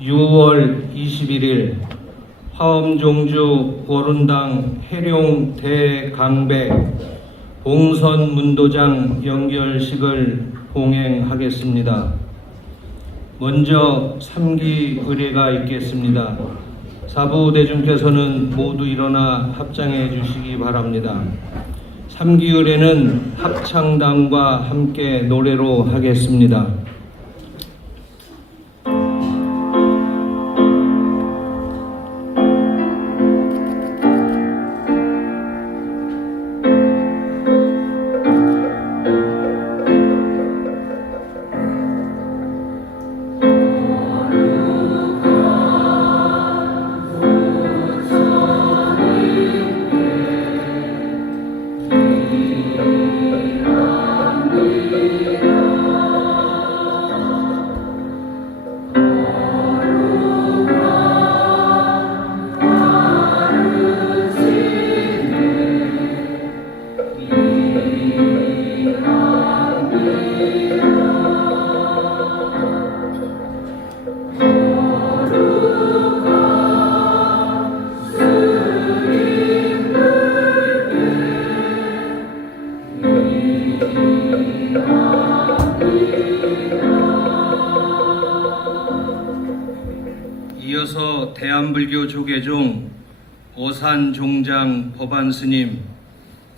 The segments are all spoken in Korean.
6월 21일 화엄종주 월운당 해룡 대강백 봉선 문도장 연결식을 봉행하겠습니다. 먼저 3기 의례가 있겠습니다. 사부대중께서는 모두 일어나 합장해 주시기 바랍니다. 3기 의례는 합창단과 함께 노래로 하겠습니다. 이어서 대한불교 조계종 오산종장 법안스님,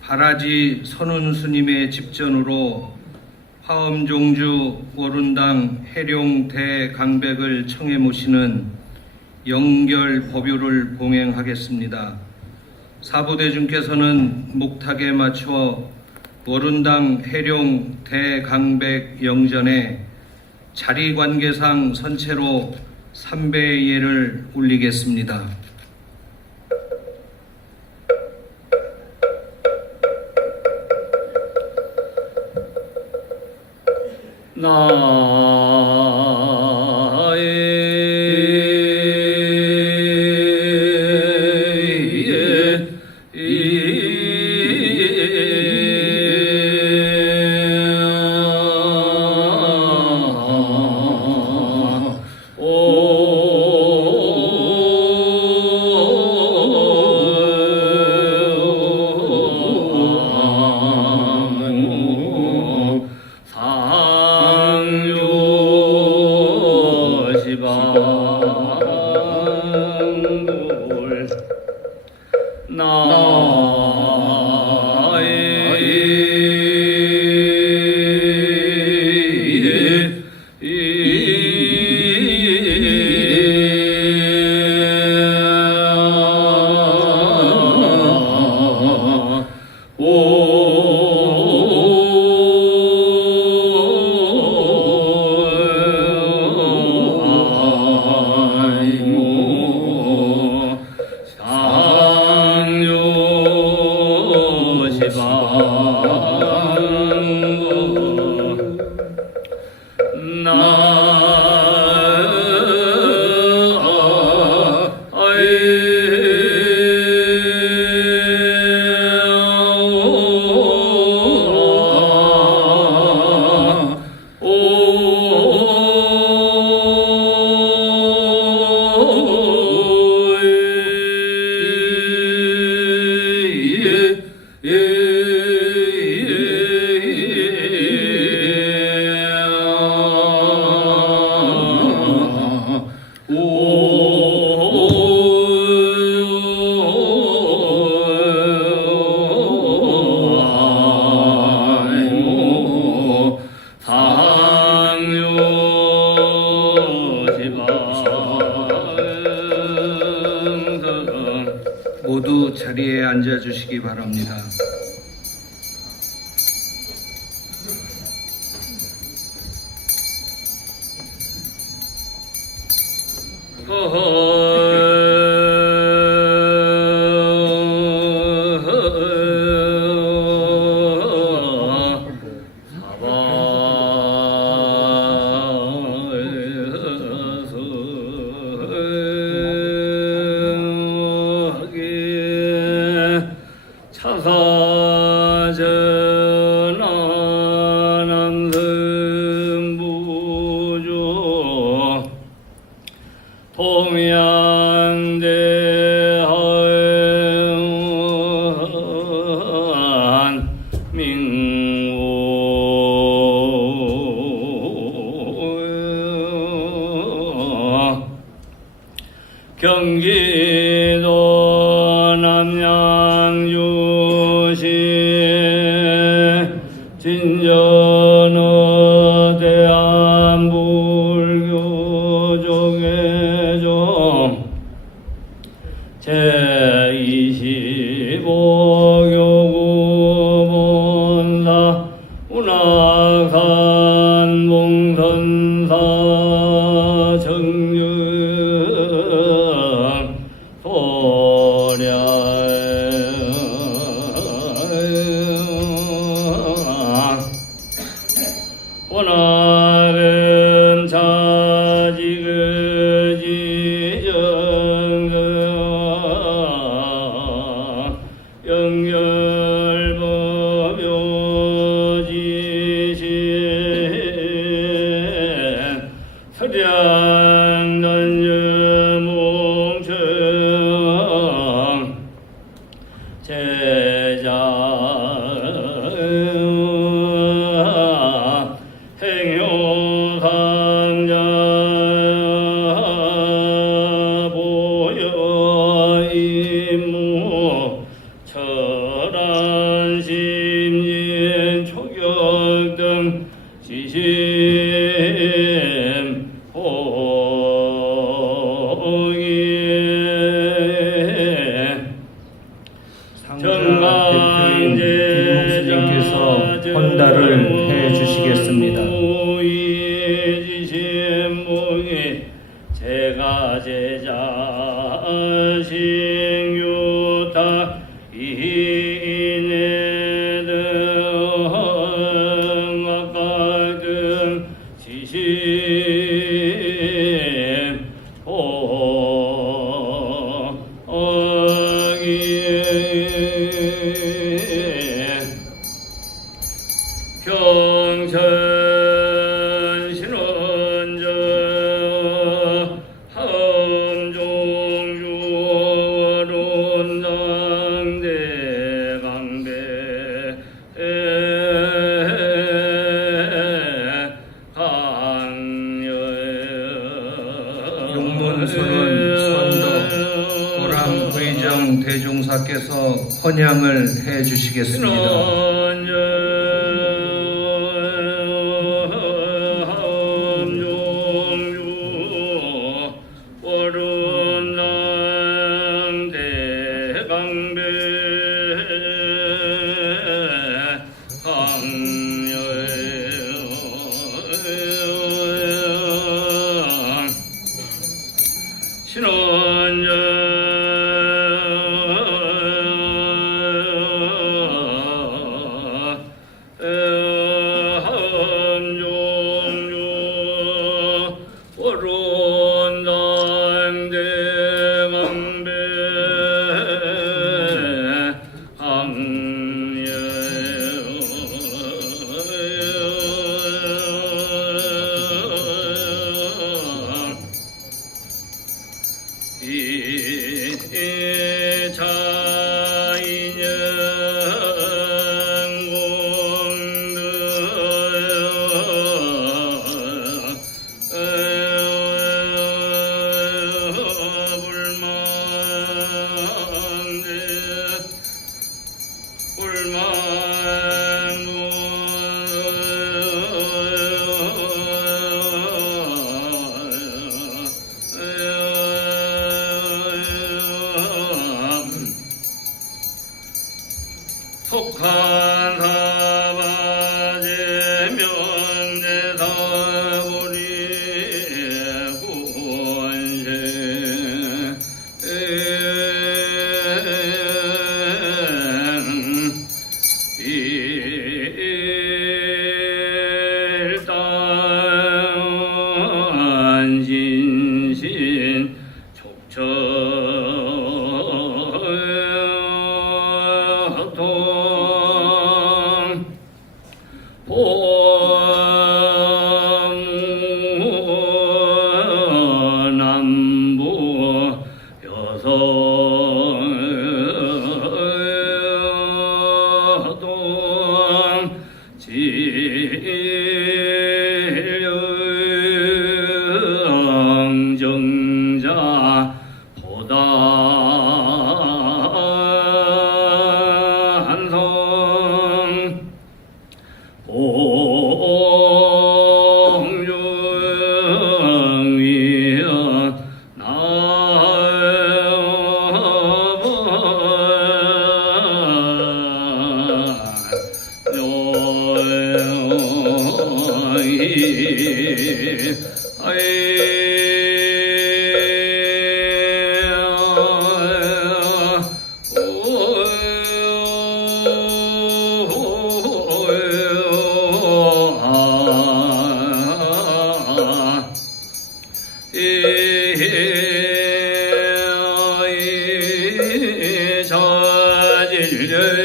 바라지 선운스님의 집전으로 화엄종주 월운당 해룡 대강백을 청해 모시는 영결법요를 봉행하겠습니다. 사부대중께서는 목탁에 맞춰 월운당 해룡 대강백 영전에 자리관계상 선체로 삼배의 예를 올리겠습니다. 모두 자리에 앉아 주시기 바랍니다. 동양대한민국 경기도 남양주시 진전어 대한불교조계종 제25교구 본사 운악산 봉선사 정륜 소량 원하는 자지그지 정성 연결법묘지신 서량단유몽청 제자 행효상자 보여임무 철안심진 초격등 지심 호기 상자 대표인 김목수님께서 헌달을 해 주시겠습니다. 제가 제자 신유타 이내등 아까등 지심 경천 신원저 함종주 원당 대강배 강여 용문수는 선덕 보람 의정 대종사께서 헌양을 해 주시겠습니다. 속한 사바제 면대사부리 구원세 일단 진신 촉철통 보무남 서서동 진령정자 보다 한성 공중위연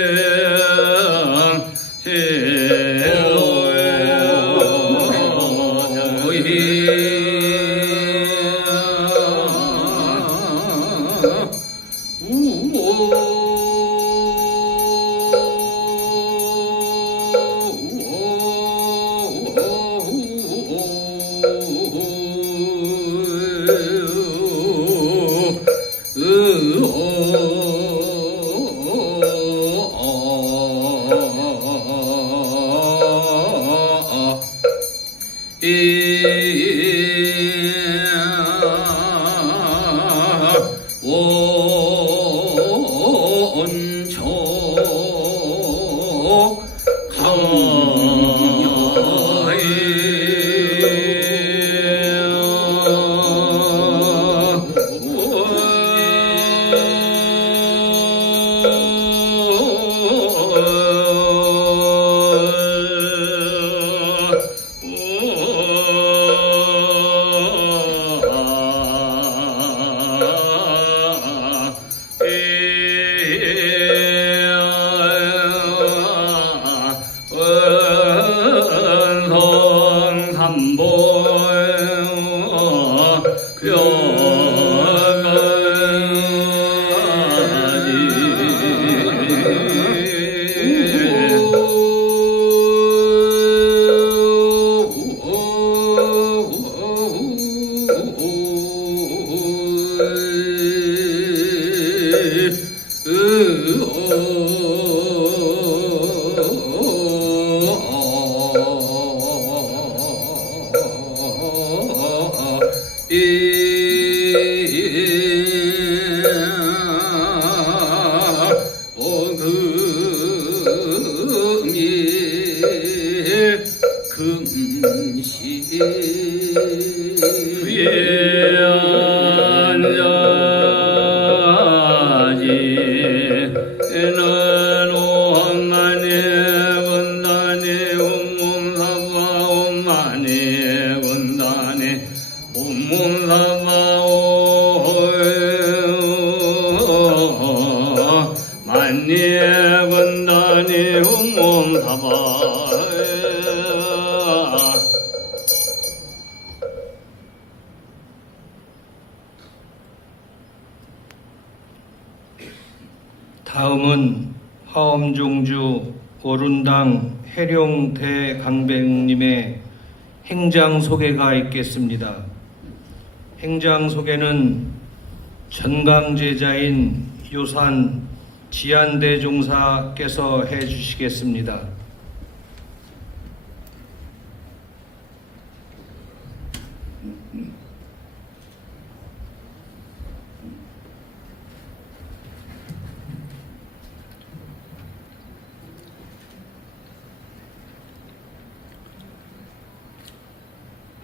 원초 만예건단이 운몸사바 다음은 화엄종주 어룬당 해룡 대강백님의 행장 소개가 있겠습니다. 행장 소개는 전강제자인 요산 지안대종사께서 해주시겠습니다.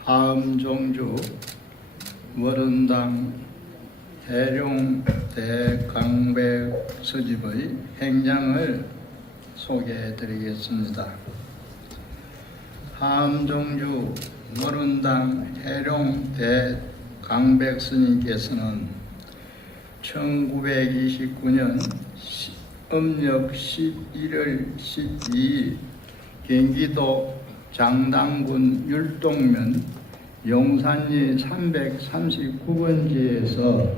화엄종주 월운당 해룡 대강백 서집의 행장을 소개해 드리겠습니다. 화엄종주 월운당 해룡 대강백 스님께서는 1929년 음력 11월 12일 경기도 장당군 율동면 용산리 339번지에서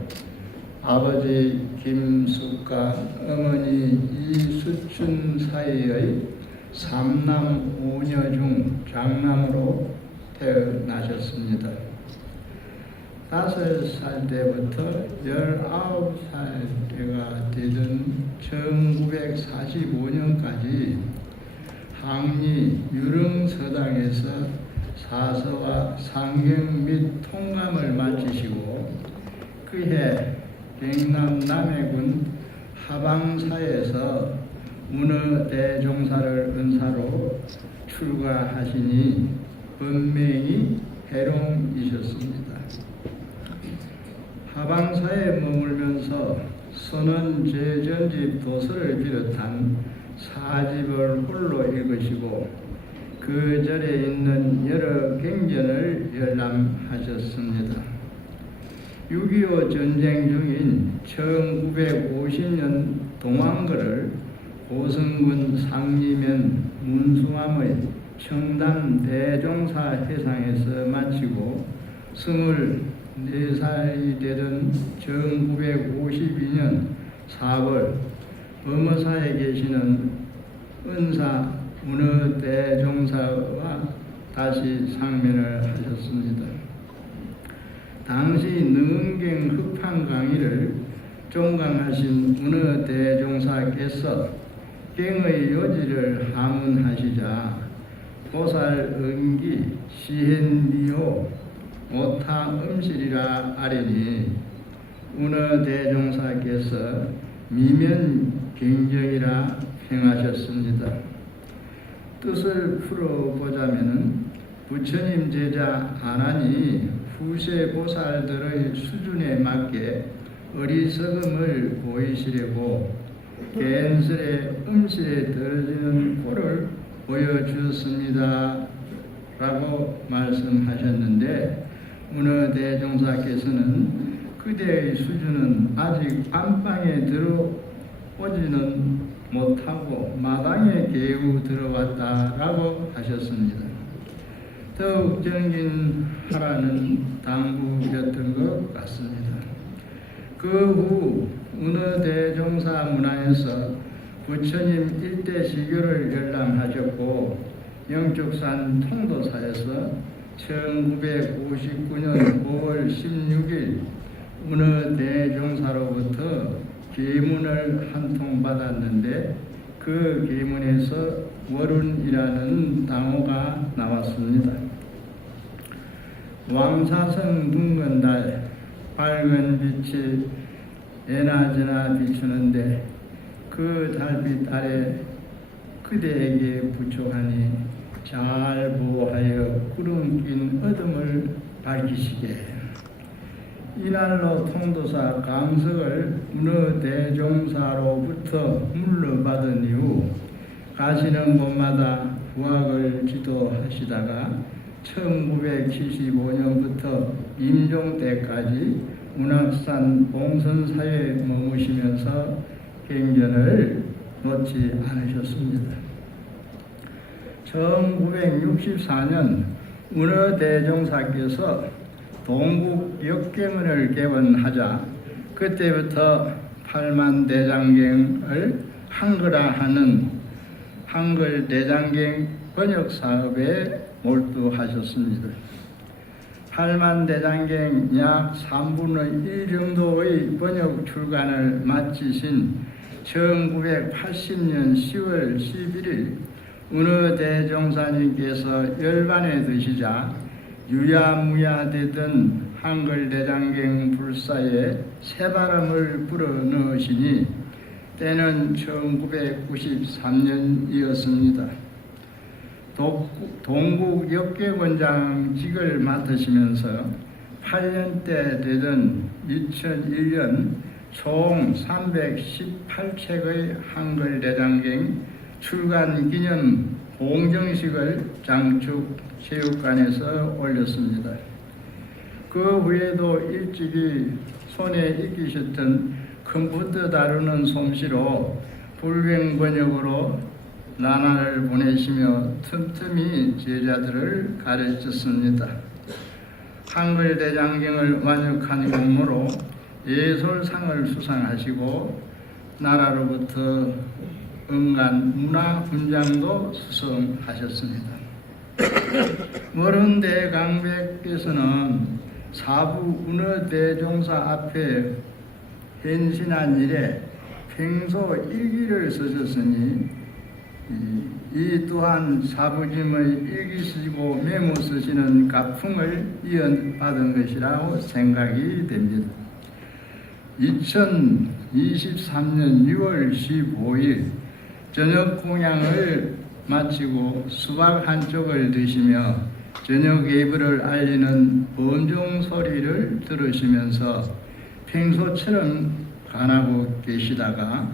아버지 김숙과 어머니 이수춘 사이의 삼남 오녀 중 장남으로 태어나셨습니다. 5살 때부터 19살 때가 되던 1945년까지 항리 유릉서당에서 사서와 상경 및 통감을 마치시고 그해 경남 남해군 하방사에서 문어대종사를 은사로 출가하시니 본명이 해롱이셨습니다. 하방사에 머물면서 선언제전집 도서를 비롯한 사집을 홀로 읽으시고 그 절에 있는 여러 경전을 열람하셨습니다. 6.25 전쟁 중인 1950년 동안거를 고성군 상리면 문수암의 청담 대종사 회상에서 마치고 24살이 되던 1952년 4월 범어사에 계시는 은사 문어대종사와 다시 상면을 하셨습니다. 당시 능은경 흑판 강의를 종강하신 문어대종사께서 경의 요지를 하문하시자 보살 은기 시hen미호 오타 음실이라 아뢰니 문어대종사께서 미면 경정이라 행하셨습니다. 뜻을 풀어보자면 부처님 제자 아난이 후세 보살들의 수준에 맞게 어리석음을 보이시려고 개인설의 음실에 떨어지는 꼴을 보여주었습니다 라고 말씀하셨는데 문어대종사께서는 그대의 수준은 아직 안방에 들어오지는 못하고 마당에 개우 들어왔다라고 하셨습니다. 더욱 정진하라는 당부였던 것 같습니다. 그 후 문어대종사 문화에서 부처님 일대 시교를 열람하셨고 영축산 통도사에서 1959년 5월 16일 문어대종사로부터 계문을 한 통 받았는데 그 계문에서 월운이라는 단어가 나왔습니다. 왕사성 둥근달 밝은 빛이 에나저나 비추는데 그 달빛 아래 그대에게 부촉하니 잘 보호하여 구름 낀 어둠을 밝히시게. 이날로 통도사 강석을 문어대종사로부터 물러받은 이후 가시는 곳마다 부학을 지도하시다가 1975년부터 임종 때까지 운악산 봉선사에 머무시면서 경전을 놓지 않으셨습니다. 1964년 문어대종사께서 동국 역경을 개원하자 그때부터 팔만대장경을 한글화하는 한글대장경 번역사업에 몰두하셨습니다. 팔만대장경 약 3분의 1 정도의 번역 출간을 마치신 1980년 10월 11일 문어대종사님께서 열반에 드시자 유야무야되던 한글대장경 불사에 새바람을 불어넣으시니 때는 1993년이었습니다. 동국 역계원장직을 맡으시면서 8년째 되던 2001년 총 318책의 한글대장경 출간 기념 공정식을 장축체육관에서 올렸습니다. 그 후에도 일찍이 손에 익히셨던 컴퓨터 다루는 솜씨로 불경 번역으로 나날을 보내시며 틈틈이 제자들을 가르쳤습니다. 한글대장경을 완역한 공로로 예술상을 수상하시고 나라로부터 은간 문화훈장도 수상하셨습니다. 머른대 강백께서는 사부 은어대종사 앞에 헌신한 일에 평소 일기를 쓰셨으니 이 또한 사부님의 일기 쓰시고 메모 쓰시는 가풍을 이어받은 것이라고 생각이 됩니다. 2023년 6월 15일 저녁 공양을 마치고 수박 한 쪽을 드시며 저녁 예불을 알리는 범종 소리를 들으시면서 평소처럼 관하고 계시다가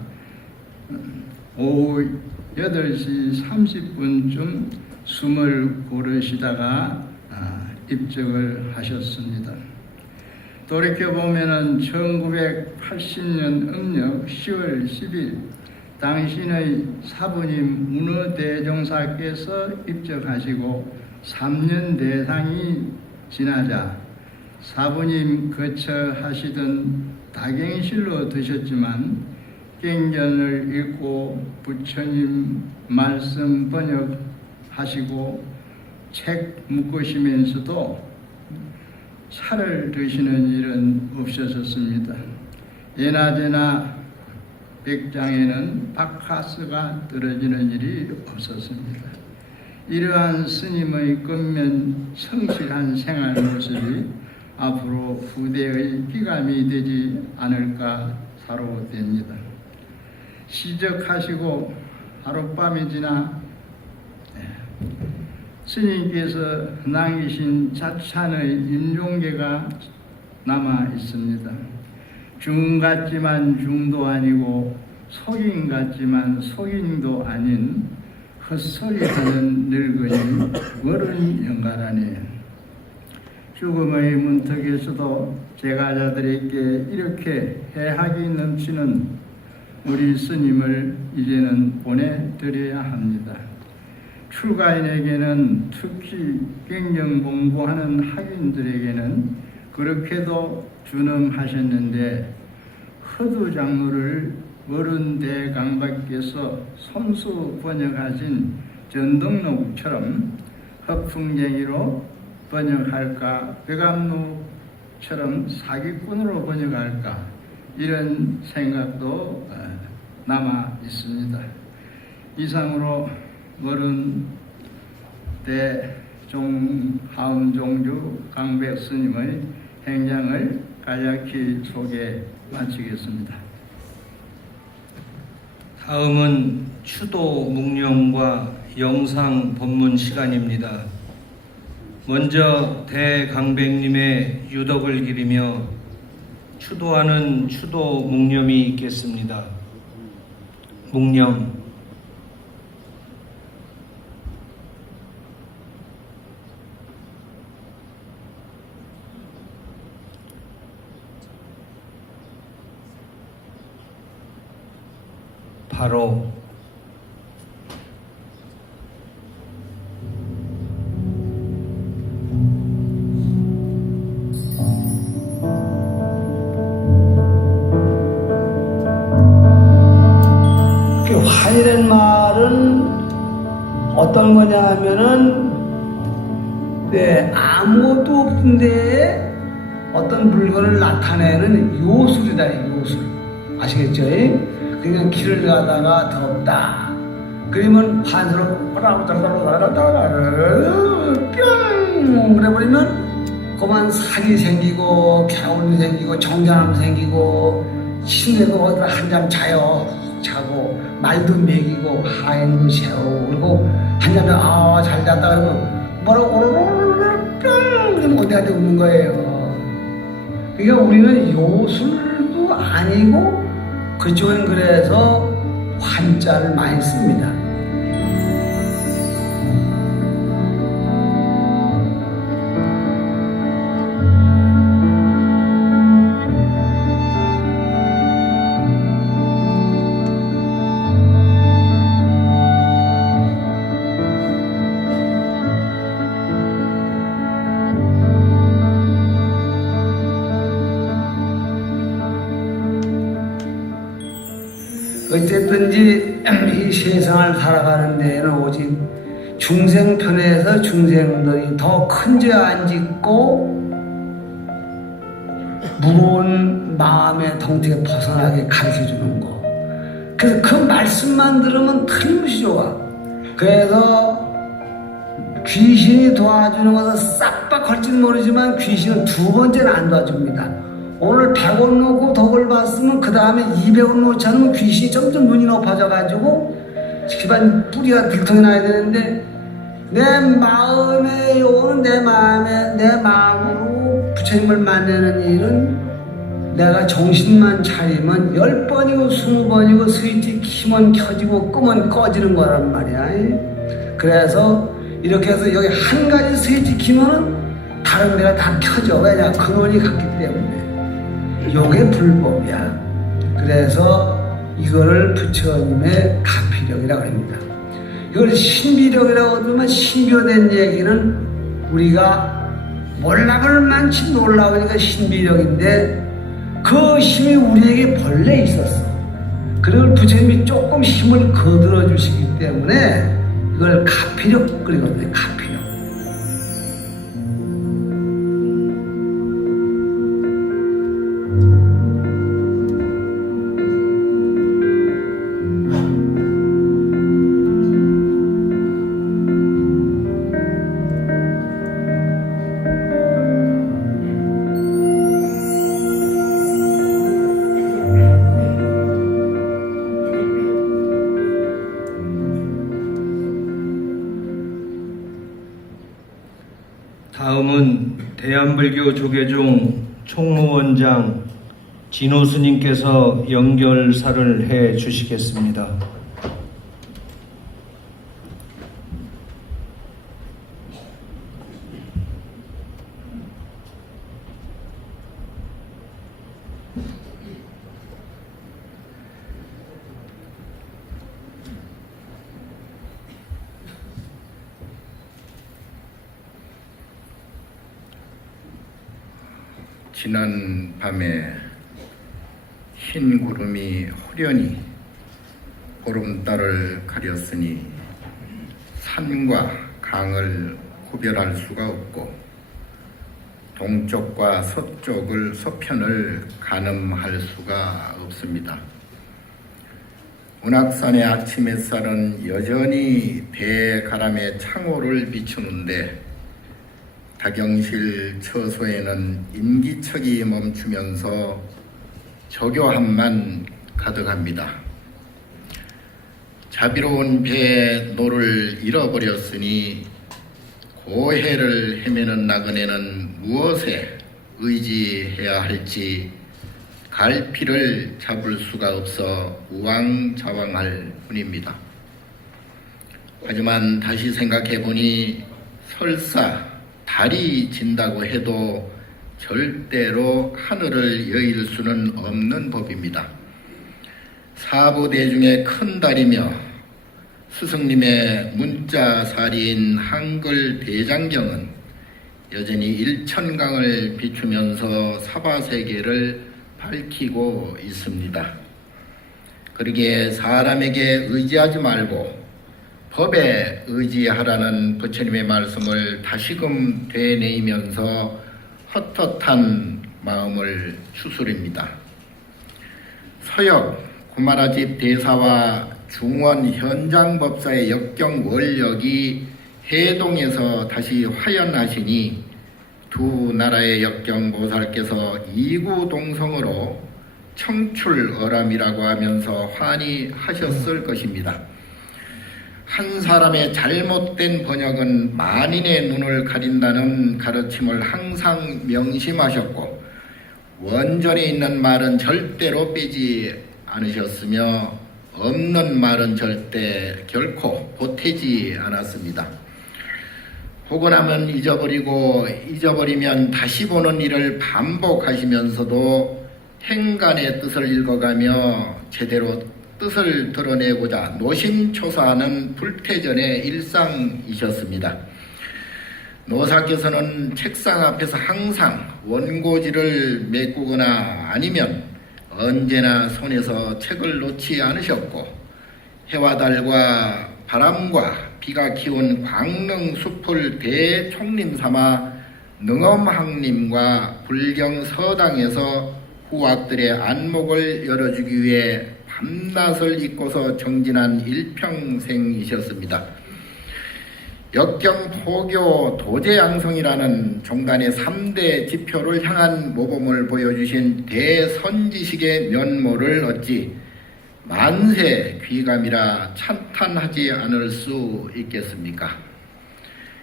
오후 8시 30분쯤 숨을 고르시다가 입적을 하셨습니다. 돌이켜보면 1980년 음력 10월 10일 당신의 사부님 문어대종사께서 입적하시고 3년 대상이 지나자 사부님 거처하시던 다갱실로 드셨지만 갱견을 읽고 부처님 말씀 번역하시고 책 묶으시면서도 차를 드시는 일은 없으셨습니다. 예나제나 백장에는 바카스가 떨어지는 일이 없었습니다. 이러한 스님의 근면 성실한 생활 모습이 앞으로 후대의 기감이 되지 않을까 사로됩니다. 시적하시고 하룻밤이 지나 스님께서 남기신 자찬의 인종계가 남아 있습니다. 중 같지만 중도 아니고 속인 같지만 속인도 아닌 헛소리하는 늙은이 어른 영가라니. 죽음의 문턱에서도 제가자들에게 이렇게 해학이 넘치는 우리 스님을 이제는 보내드려야 합니다. 출가인에게는 특히 경영 공부하는 학인들에게는 그렇게도 준엄하셨는데 허두 장로를 어른 대강박께서 손수 번역하신 전등록처럼 허풍쟁이로 번역할까 백암록처럼 사기꾼으로 번역할까 이런 생각도 남아 있습니다. 이상으로 어른 대종하음종주 강백 스님의 행장을 간략히 소개 마치겠습니다. 다음은 추도 묵념과 영상 법문 시간입니다. 먼저 대강백님의 유덕을 기리며 추도하는 추도 묵념이 있겠습니다. 묵념. 바로 그 화이란 말은 어떤 거냐 하면은 아무것도 없는데 어떤 물건을 나타내는 요술이다. 요술 아시겠죠? 그러니까 길을 가다가 덥다 그러면 판서로 뿅 그래버리면 그만 살이 생기고 겨울이 생기고 정장함 생기고 침대도 어디다 한잠 자고 말도 먹이고 하얀 새우 그리고 한잠 잘 잤다 그러고 뭐라고 오로로로로 뿅 그러면 어디한테 웃는 거예요. 그러니까 우리는 요술도 아니고 그쪽은 그래서 환자를 많이 씁니다. 어쨌든지 이 세상을 살아가는 데에는 오직 중생편에서 중생들이 더 큰 죄 안 짓고 무거운 마음의 덩태에 벗어나게 가르쳐주는 거. 그래서 그 말씀만 들으면 틀림없이 좋아. 그래서 귀신이 도와주는 것은 싹박 할지는 모르지만 귀신은 두 번째는 안 도와줍니다. 오늘 100원 놓고 덕을 봤으면 그 다음에 200원 놓지 않으면 귀신이 점점 눈이 높아져가지고 집안 뿌리가 들통이 나야 되는데 내 마음에 오는 내 마음으로 부처님을 만나는 일은 내가 정신만 차리면 10번이고 20번이고 스위치 키면 켜지고 끄면 꺼지는 거란 말이야. 그래서 이렇게 해서 여기 한 가지 스위치 키면은 다른 데가 다 켜져. 왜냐? 근원이 같기 때문에. 요게 불법이야. 그래서 이거를 부처님의 가피력이라고 합니다. 이걸 신비력이라고 하면 신비된 얘기는 우리가 몰라볼 만치 놀라우니까 신비력인데 그 힘이 우리에게 본래 있었어. 그리고 부처님이 조금 힘을 거들어 주시기 때문에 이걸 가피력 그리거든요. 가피력. 다음은 대한불교 조계종 총무원장 진호 스님께서 연결사를 해 주시겠습니다. 지난 밤에 흰 구름이 호련히 보름달을 가렸으니 산과 강을 구별할 수가 없고 동쪽과 서편을 가늠할 수가 없습니다. 운악산의 아침 햇살은 여전히 대가람의 창호를 비추는데 다경실 처소에는 인기척이 멈추면서 저교함만 가득합니다. 자비로운 배의 노를 잃어버렸으니 고해를 헤매는 나그네는 무엇에 의지해야 할지 갈피를 잡을 수가 없어 우왕좌왕할 뿐입니다. 하지만 다시 생각해보니 설사 달이 진다고 해도 절대로 하늘을 여일 수는 없는 법입니다. 사부대중의 큰 달이며 스승님의 문자사리인 한글 대장경은 여전히 일천강을 비추면서 사바세계를 밝히고 있습니다. 그러기에 사람에게 의지하지 말고 법에 의지하라는 부처님의 말씀을 다시금 되뇌이면서 헛헛한 마음을 추스립니다. 서역 구마라집 대사와 중원 현장법사의 역경 원력이 해동해서 다시 화연하시니 두 나라의 역경 보살께서 이구동성으로 청출어람이라고 하면서 환희하셨을 것입니다. 한 사람의 잘못된 번역은 만인의 눈을 가린다는 가르침을 항상 명심하셨고 원전에 있는 말은 절대로 빼지 않으셨으며 없는 말은 절대 결코 보태지 않았습니다. 혹은하면 잊어버리고 잊어버리면 다시 보는 일을 반복하시면서도 행간의 뜻을 읽어가며 제대로 뜻을 드러내고자 노심초사하는 불태전의 일상이셨습니다. 노사께서는 책상 앞에서 항상 원고지를 메꾸거나 아니면 언제나 손에서 책을 놓지 않으셨고 해와 달과 바람과 비가 키운 광릉 숲을 대총림 삼아 능엄항림과 불경서당에서 후학들의 안목을 열어주기 위해 밤낮을 잊고서 정진한 일평생이셨습니다. 역경포교 도제양성이라는 종단의 3대 지표를 향한 모범을 보여주신 대선지식의 면모를 어찌 만세 귀감이라 찬탄하지 않을 수 있겠습니까?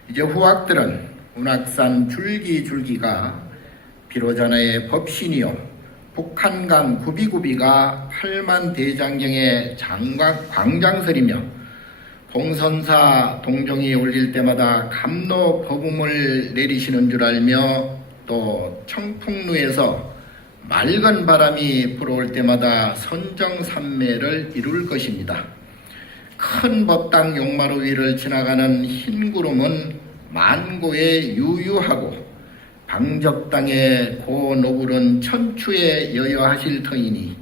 이제 후학들은 운악산 줄기줄기가 비로자나의 법신이요 북한강 구비구비가 8만 대장경의 광장설이며 봉선사 동종이 울릴 때마다 감로 법음을 내리시는 줄 알며 또 청풍루에서 맑은 바람이 불어올 때마다 선정산매를 이룰 것입니다. 큰 법당 용마루 위를 지나가는 흰 구름은 만고에 유유하고 방적당의 고노불은 천추에 여여하실 터이니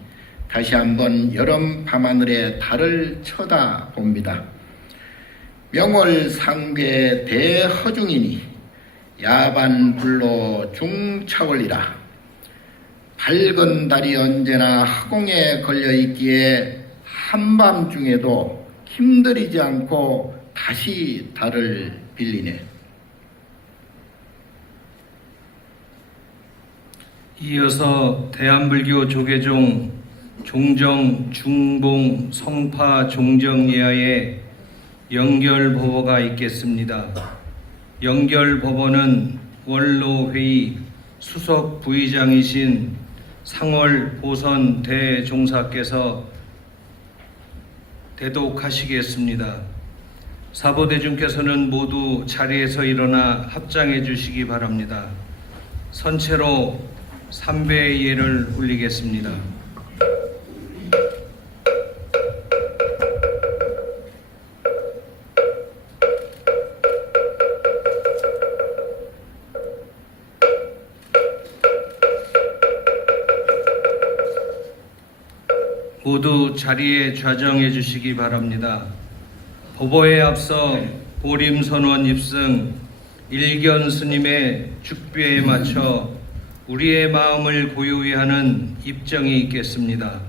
다시 한번 여름 밤하늘의 달을 쳐다봅니다. 명월상괴 대허중이니 야반불로 중차월이라. 밝은 달이 언제나 화공에 걸려있기에 한밤중에도 힘들이지 않고 다시 달을 빌리네. 이어서 대한불교 조계종 종정 중봉 성파 종정예하의 영결법어가 있겠습니다. 영결법어는 원로회의 수석 부의장이신 상월 보선 대종사께서 대독하시겠습니다. 사보대중께서는 모두 자리에서 일어나 합장해 주시기 바랍니다. 선체로 삼배의 예를 올리겠습니다. 모두 자리에 좌정해 주시기 바랍니다. 법어에 앞서 보림선원 입승 일견 스님의 축배에 맞춰 우리의 마음을 고요히 하는 입정이 있겠습니다.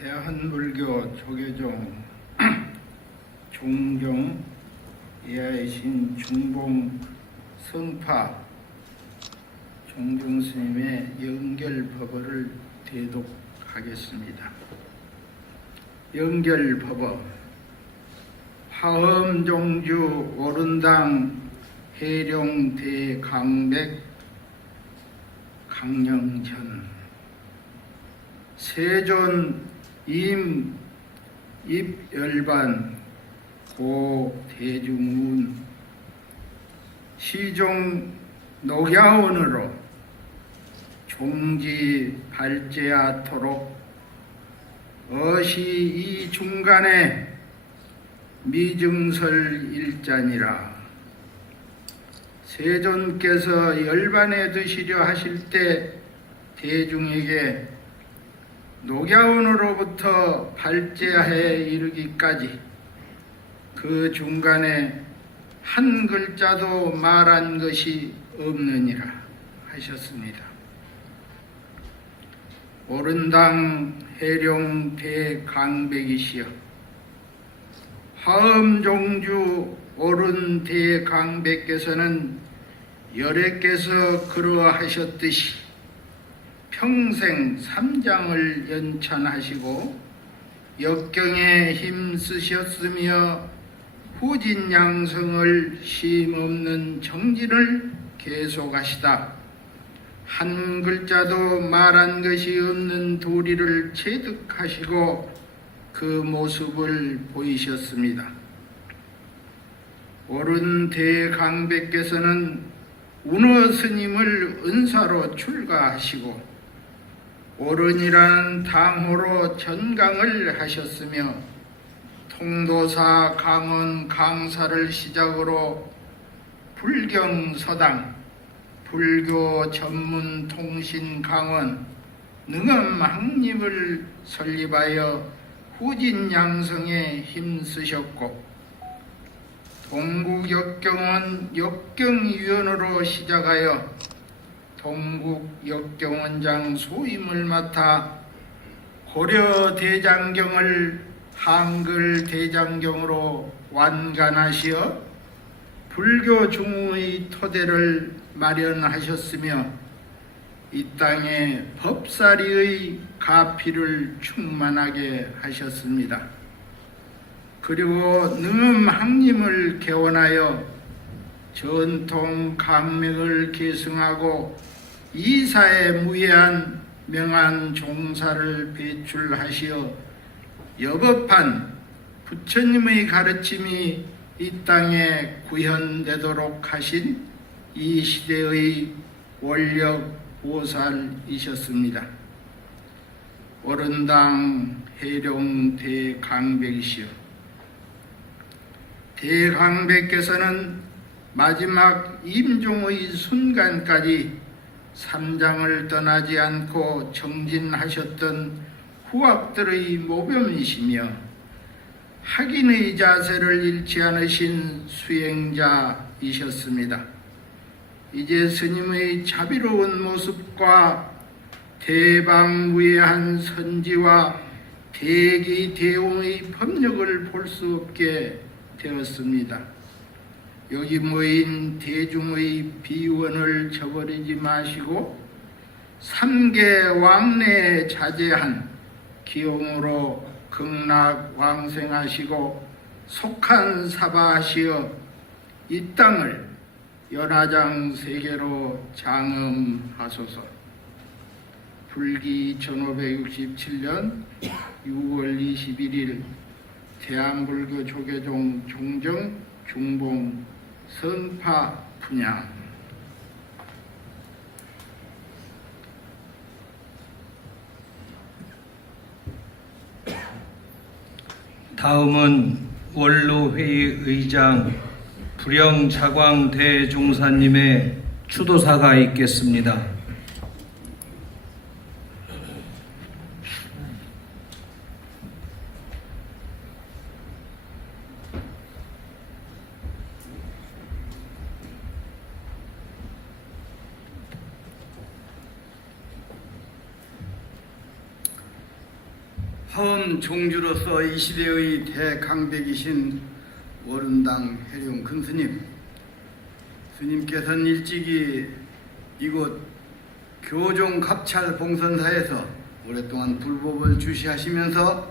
대한불교 조계종 종종 예하이신 중봉 성파 종종스님의 영결법어를 대독하겠습니다. 영결법어. 화엄종주 오른당 해룡대강백 강령전 세존 입열반 고대중문 시종 녹야원으로 종지 발제하도록 어시 이 중간에 미증설 일자니라. 세존께서 열반에 드시려 하실 때 대중에게 녹야원으로부터 발제해 이르기까지 그 중간에 한 글자도 말한 것이 없느니라 하셨습니다. 오른당 해룡 대강백이시여 화엄종주 오른 대강백께서는 열애께서 그러하셨듯이 평생 삼장을 연찬하시고 역경에 힘쓰셨으며 후진양성을 쉼없는 정진을 계속하시다. 한 글자도 말한 것이 없는 도리를 체득하시고 그 모습을 보이셨습니다. 오른 대강백께서는 운어 스님을 은사로 출가하시고 오른이라는 당호로 전강을 하셨으며 통도사 강원 강사를 시작으로 불경서당, 불교 전문 통신 강원, 능엄학립을 설립하여 후진양성에 힘쓰셨고 동국역경원 역경위원으로 시작하여 동국역경원장 소임을 맡아 고려대장경을 한글대장경으로 완간하시어 불교 중흥의 토대를 마련하셨으며 이 땅에 법사리의 가피를 충만하게 하셨습니다. 그리고 능엄학림을 개원하여 전통 강명을 계승하고 이사에 무해한 명한 종사를 배출하시어 여법한 부처님의 가르침이 이 땅에 구현되도록 하신 이 시대의 원력 보살이셨습니다. 오른당 해룡 대강백이시여, 대강백께서는 마지막 임종의 순간까지 삼장을 떠나지 않고 정진하셨던 후학들의 모범이시며 학인의 자세를 잃지 않으신 수행자이셨습니다. 이제 스님의 자비로운 모습과 대방무예한 선지와 대기대용의 법력을 볼 수 없게 되었습니다. 여기 모인 대중의 비원을 저버리지 마시고 삼계 왕래에 자제한 기용으로 극락왕생하시고 속한 사바하시어 이 땅을 연화장 세계로 장엄하소서. 불기 1567년 6월 21일 대한불교 조계종 종정 중봉 성파 분양. 다음은 원로회의 의장 불영자광 대종사님의 추도사가 있겠습니다. 화엄 종주로서 이 시대의 대강백이신 오른당 해룡 금스님, 스님께서는 일찍이 이곳 교종 갑찰 봉선사에서 오랫동안 불법을 주시하시면서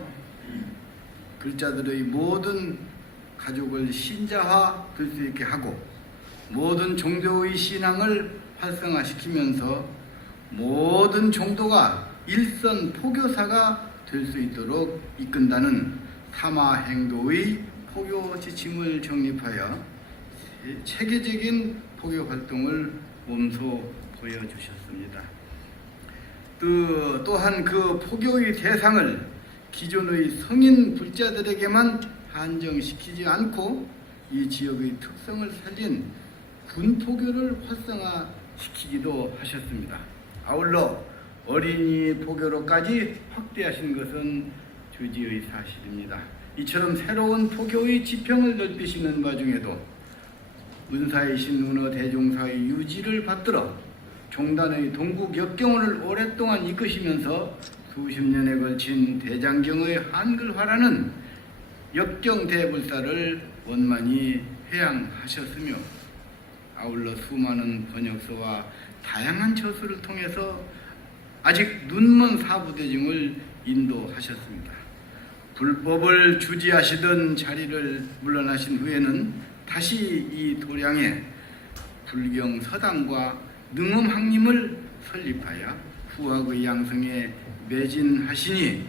글자들의 모든 가족을 신자화 될 수 있게 하고 모든 종교의 신앙을 활성화시키면서 모든 종도가 일선 포교사가 될 수 있도록 이끈다는 타마행도의 포교 지침을 정립하여 체계적인 포교 활동을 몸소 보여주셨습니다. 또한 그 포교의 대상을 기존의 성인 불자들에게만 한정시키지 않고 이 지역의 특성을 살린 군포교를 활성화시키기도 하셨습니다. 아울러 어린이 포교로까지 확대하신 것은 주지의 사실입니다. 이처럼 새로운 포교의 지평을 넓히시는 와중에도 은사이신 운어 대종사의 유지를 받들어 종단의 동국 역경을 오랫동안 이끄시면서 수십 년에 걸친 대장경의 한글화라는 역경대불사를 원만히 회양하셨으며 아울러 수많은 번역서와 다양한 저서를 통해서 아직 눈먼 사부대중을 인도하셨습니다. 불법을 주지하시던 자리를 물러나신 후에는 다시 이 도량에 불경 서당과 능엄학림을 설립하여 후학의 양성에 매진하시니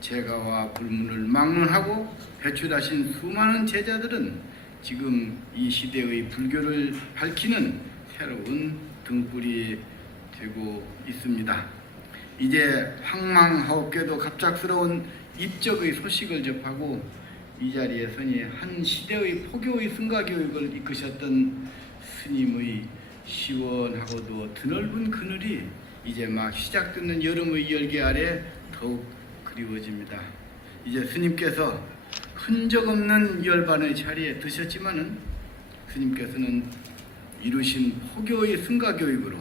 제가와 불문을 막론하고 배출하신 수많은 제자들은 지금 이 시대의 불교를 밝히는 새로운 등불이 되고 있습니다. 이제 황망하옵게도 갑작스러운 입적의 소식을 접하고 이 자리에 서니 한 시대의 포교의 승가교육을 이끄셨던 스님의 시원하고도 드넓은 그늘이 이제 막 시작되는 여름의 열기 아래 더욱 그리워집니다. 이제 스님께서 흔적 없는 열반의 자리에 드셨지만은 스님께서는 이루신 포교의 승가교육으로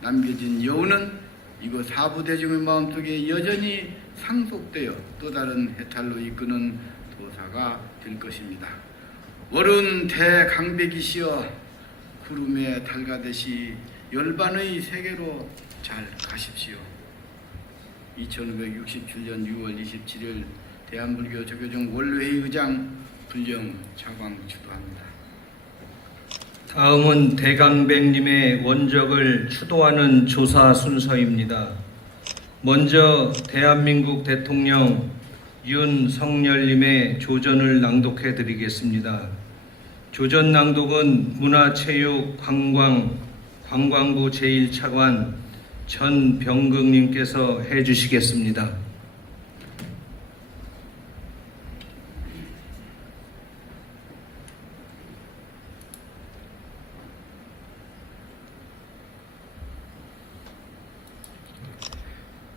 남겨진 여운은 이곳 사부대중의 마음속에 여전히 상속되어 또 다른 해탈로 이끄는 도사가 될 것입니다. 월은 대강백이시여 구름에 달가듯이 열반의 세계로 잘 가십시오. 2567년 6월 27일 대한불교 조계종 원로회의 의장 불령 차광 주도합니다. 다음은 대강백님의 원적을 추도하는 조사 순서입니다. 먼저 대한민국 대통령 윤석열님의 조전을 낭독해 드리겠습니다. 조전 낭독은 문화체육관광부 제1차관 전병극님께서 해주시겠습니다.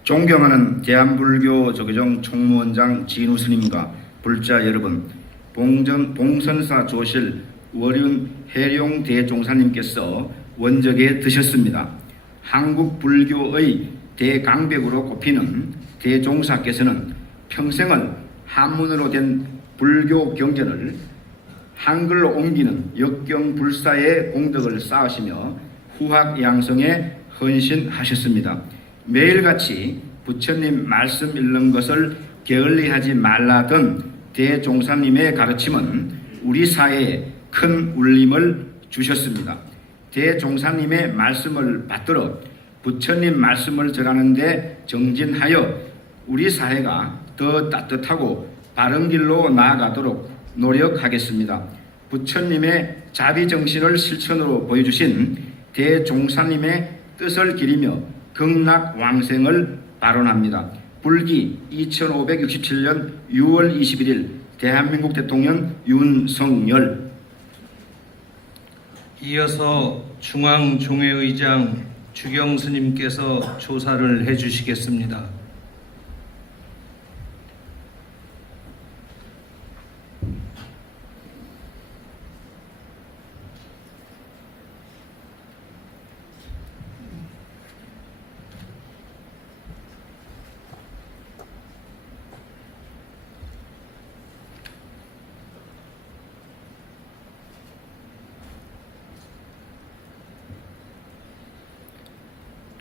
존경하는 대한불교 조계종 총무원장 진우 스님과 불자 여러분, 봉선사 조실 월윤 해룡 대종사님께서 원적에 드셨습니다. 한국 불교의 대강백으로 꼽히는 대종사께서는 평생을 한문으로 된 불교 경전을 한글로 옮기는 역경불사의 공덕을 쌓으시며 후학 양성에 헌신하셨습니다. 매일같이 부처님 말씀 읽는 것을 게을리하지 말라던 대종사님의 가르침은 우리 사회에 큰 울림을 주셨습니다. 대종사님의 말씀을 받들어 부처님 말씀을 전하는데 정진하여 우리 사회가 더 따뜻하고 바른 길로 나아가도록 노력하겠습니다. 부처님의 자비정신을 실천으로 보여주신 대종사님의 뜻을 기리며 극락왕생을 발언합니다. 불기 2567년 6월 21일 대한민국 대통령 윤석열. 이어서 중앙종회의장 주경스님께서 조사를 해주시겠습니다.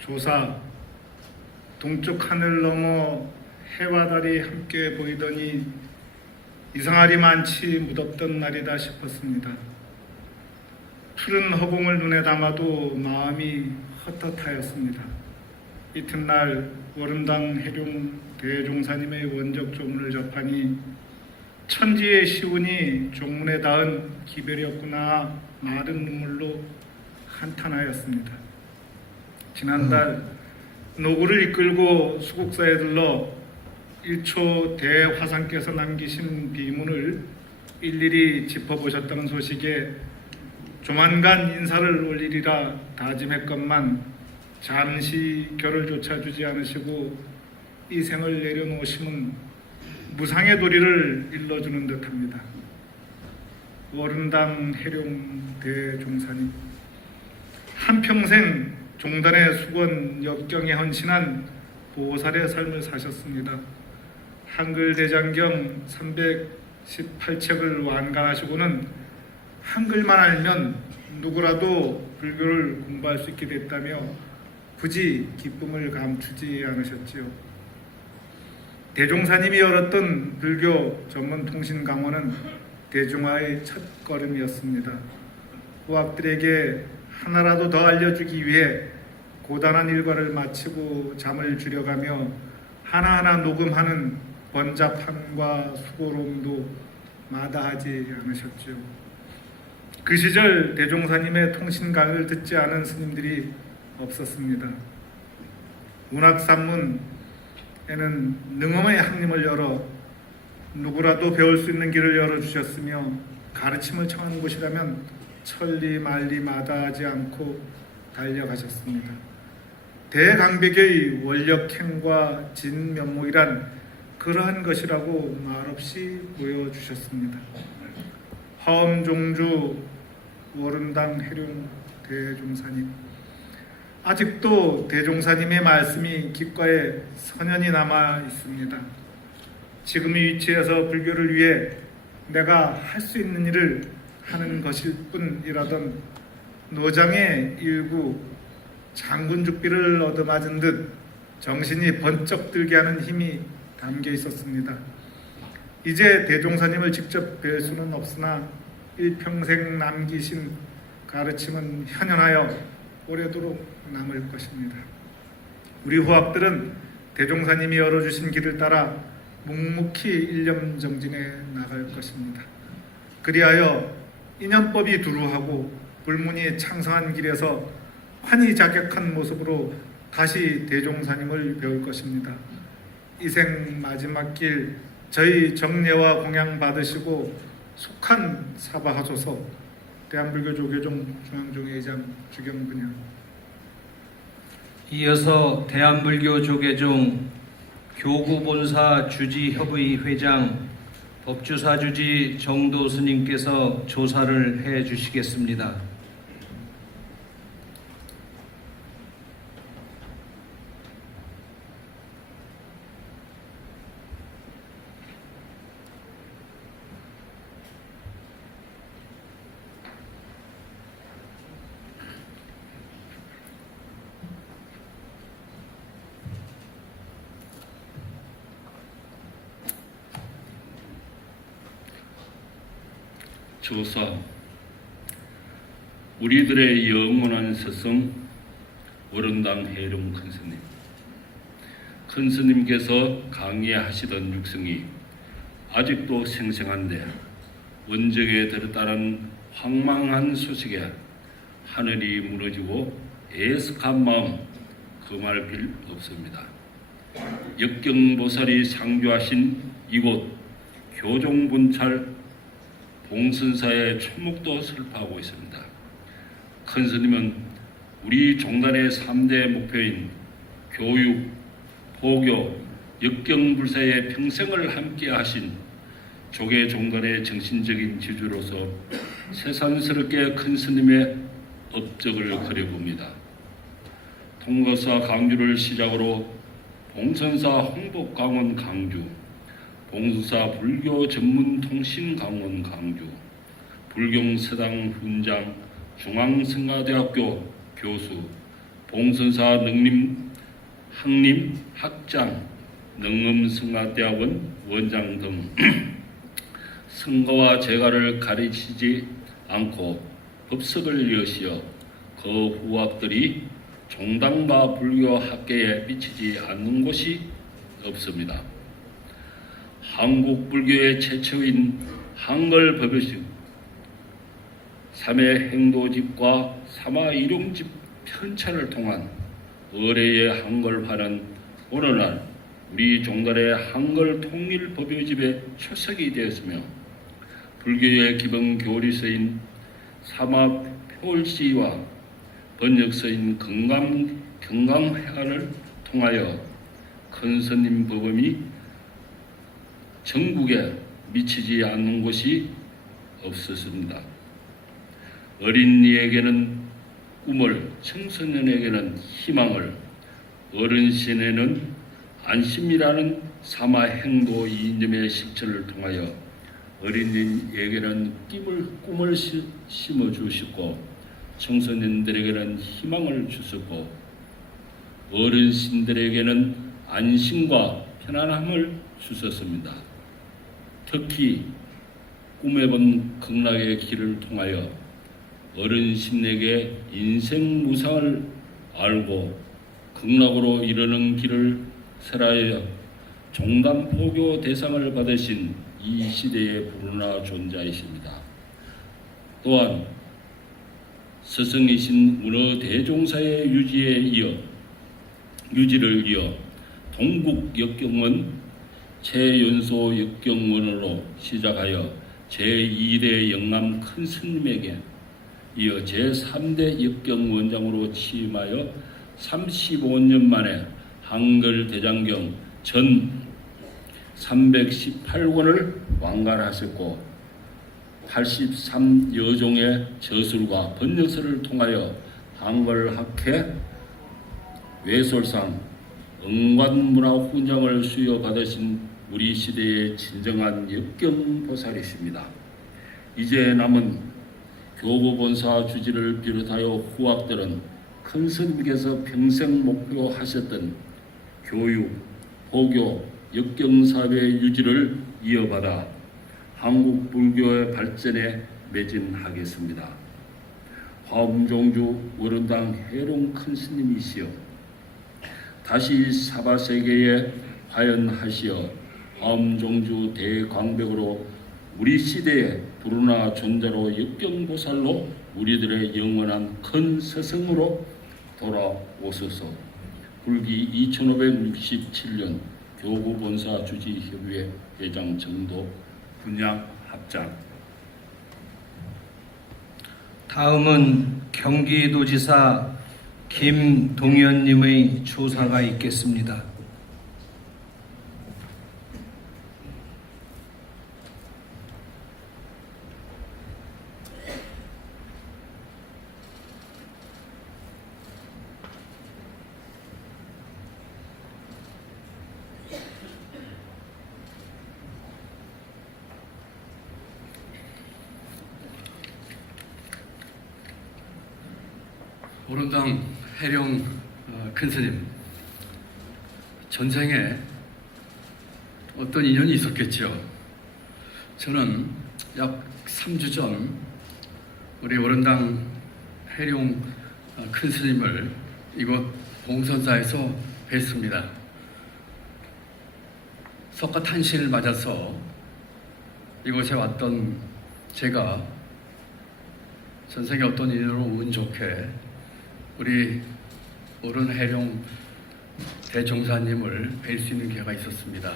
조사, 동쪽 하늘 너머 해와 달이 함께 보이더니 이상하리 많지 무덥던 날이다 싶었습니다. 푸른 허공을 눈에 담아도 마음이 헛헛하였습니다. 이튿날 월음당 해룡 대종사님의 원적 조문을 접하니 천지의 시운이 종문에 닿은 기별이었구나 마른 눈물로 한탄하였습니다. 지난달 노구를 이끌고 수국사에 들러 일초 대화상께서 남기신 비문을 일일이 짚어보셨다는 소식에 조만간 인사를 올리리라 다짐했건만 잠시 결을조차 주지 않으시고 이 생을 내려놓으심은 무상의 도리를 일러주는 듯합니다. 월은당 해룡 대종사님, 한평생 종단의 수건 역경에 헌신한 보살의 삶을 사셨습니다. 한글 대장경 318책을 완간하시고는 한글만 알면 누구라도 불교를 공부할 수 있게 됐다며 굳이 기쁨을 감추지 않으셨지요. 대종사님이 열었던 불교 전문 통신 강원은 대중화의 첫 걸음이었습니다. 후학들에게 하나라도 더 알려주기 위해 고단한 일과를 마치고 잠을 줄여가며 하나하나 녹음하는 번잡함과 수고로움도 마다하지 않으셨죠. 그 시절 대종사님의 통신강을 듣지 않은 스님들이 없었습니다. 문학산문에는 능엄의 학림을 열어 누구라도 배울 수 있는 길을 열어주셨으며 가르침을 청하는 곳이라면 천리 말리 마다하지 않고 달려가셨습니다. 대강백의 원력행과 진면목이란 그러한 것이라고 말없이 보여주셨습니다. 화엄종주 월운당 해룡 대종사님, 아직도 대종사님의 말씀이 귓가에 선연히 남아 있습니다. 지금의 위치에서 불교를 위해 내가 할 수 있는 일을 하는 것일 뿐이라던 노장의 일구 장군죽비를 얻어맞은 듯 정신이 번쩍 들게 하는 힘이 담겨 있었습니다. 이제 대종사님을 직접 뵐 수는 없으나 일평생 남기신 가르침은 현현하여 오래도록 남을 것입니다. 우리 후학들은 대종사님이 열어주신 길을 따라 묵묵히 일념정진해 나갈 것입니다. 그리하여 인연법이 두루하고 불문이 창성한 길에서 환희자격한 모습으로 다시 대종사님을 배울 것입니다. 이생 마지막 길 저희 정례와 공양 받으시고 속한 사바하소서. 대한불교 조계종 중앙종회의장 주경근양. 이어서 대한불교 조계종 교구본사 주지협의 회장 법주사주지 정도 스님께서 조사를 해 주시겠습니다. 조사. 우리들의 영원한 스승 월운당 해룡 큰스님, 큰스님께서 강의하시던 육성이 아직도 생생한데 원적에 들었다는 황망한 소식에 하늘이 무너지고 애석한 마음 금할 길 없습니다. 역경보살이 상주하신 이곳 교종본찰 봉선사의 초목도 설파하고 있습니다. 큰 스님은 우리 종단의 3대 목표인 교육, 보교, 역경불사의 평생을 함께 하신 조계 종단의 정신적인 지주로서 새삼스럽게 큰 스님의 업적을 그려봅니다. 통거사 강주를 시작으로 봉선사 홍복강원 강주, 봉선사 불교 전문 통신 강원 강주, 불경서당 훈장, 중앙성가대학교 교수, 봉선사 학림 학장, 능엄성가대학원 원장 등 성가와 제가를 가르치지 않고 법석을 여시어 그 후학들이 종당과 불교 학계에 미치지 않는 곳이 없습니다. 한국 불교의 최초인 한글 법요식, 삼해 행도집과 삼화 일용집 편찬을 통한 의례의 한글화는 오늘날 우리 종단의 한글 통일 법요집의 초석이 되었으며 불교의 기본 교리서인 삼화 표울시와 번역서인 경강회관을 통하여 큰 스님 법음이 전국에 미치지 않는 곳이 없었습니다. 어린이에게는 꿈을, 청소년에게는 희망을, 어른신에는 안심이라는 삼화행도 이념의 실천을 통하여 어린이에게는 꿈을 심어주시고 청소년들에게는 희망을 주셨고 어르신들에게는 안심과 편안함을 주셨습니다. 특히 꿈에 본 극락의 길을 통하여 어르신에게 인생 무상을 알고 극락으로 이르는 길을 설하여 종단포교 대상을 받으신 이 시대의 불운하 존자이십니다. 또한 스승이신 문어 대종사의 유지를 이어 동국 역경원 최연소 역경원으로 시작하여 제2대 영남 큰 스님에게 이어 제3대 역경원장으로 취임하여 35년 만에 한글 대장경 전 318권을 완갈하셨고 83여종의 저술과 번역서를 통하여 한글학회 외솔상 응관문화훈장을 수여받으신 우리 시대의 진정한 역경보살이십니다. 이제 남은 교구본사 주지를 비롯하여 후학들은 큰 스님께서 평생 목표하셨던 교육, 포교, 역경사회 유지를 이어받아 한국 불교의 발전에 매진하겠습니다. 화엄종주 원원당 해룡 큰 스님이시여 다시 사바세계에 화연하시어 화엄종주 대광백으로 우리 시대의 불운하 존재로 역경보살로 우리들의 영원한 큰 스승으로 돌아오소서. 불기 2567년 교구본사 주지협의회 회장 정도 분양 합장. 다음은 경기도지사 김동연님의 조사가 있겠습니다. 오른당 해룡 큰스님, 전생에 어떤 인연이 있었겠죠. 저는 약 3주 전 우리 오른당 해룡 큰스님을 이곳 봉선사에서 뵀습니다. 석가탄신을 맞아서 이곳에 왔던 제가 전생에 어떤 인연으로 운 좋게 우리 오른 해룡 대종사님을 뵐 수 있는 기회가 있었습니다.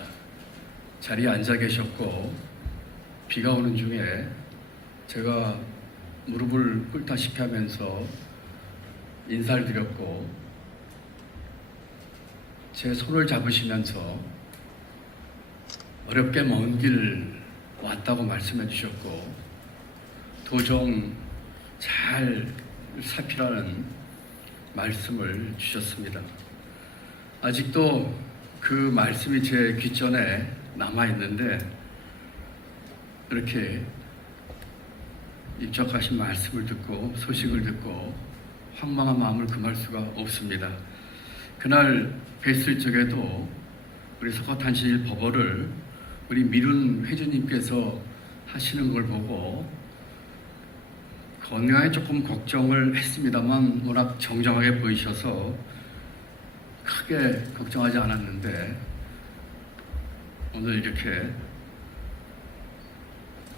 자리에 앉아 계셨고 비가 오는 중에 제가 무릎을 꿇다시피 하면서 인사를 드렸고 제 손을 잡으시면서 어렵게 먼 길 왔다고 말씀해 주셨고 도정 잘 살피라는 말씀을 주셨습니다. 아직도 그 말씀이 제 귓전에 남아있는데 이렇게 입적하신 말씀을 듣고 소식을 듣고 황망한 마음을 금할 수가 없습니다. 그날 뵀을 적에도 우리 석가탄신일 법어를 우리 미룬 회주님께서 하시는 걸 보고 건강에 조금 걱정을 했습니다만 워낙 정정하게 보이셔서 크게 걱정하지 않았는데 오늘 이렇게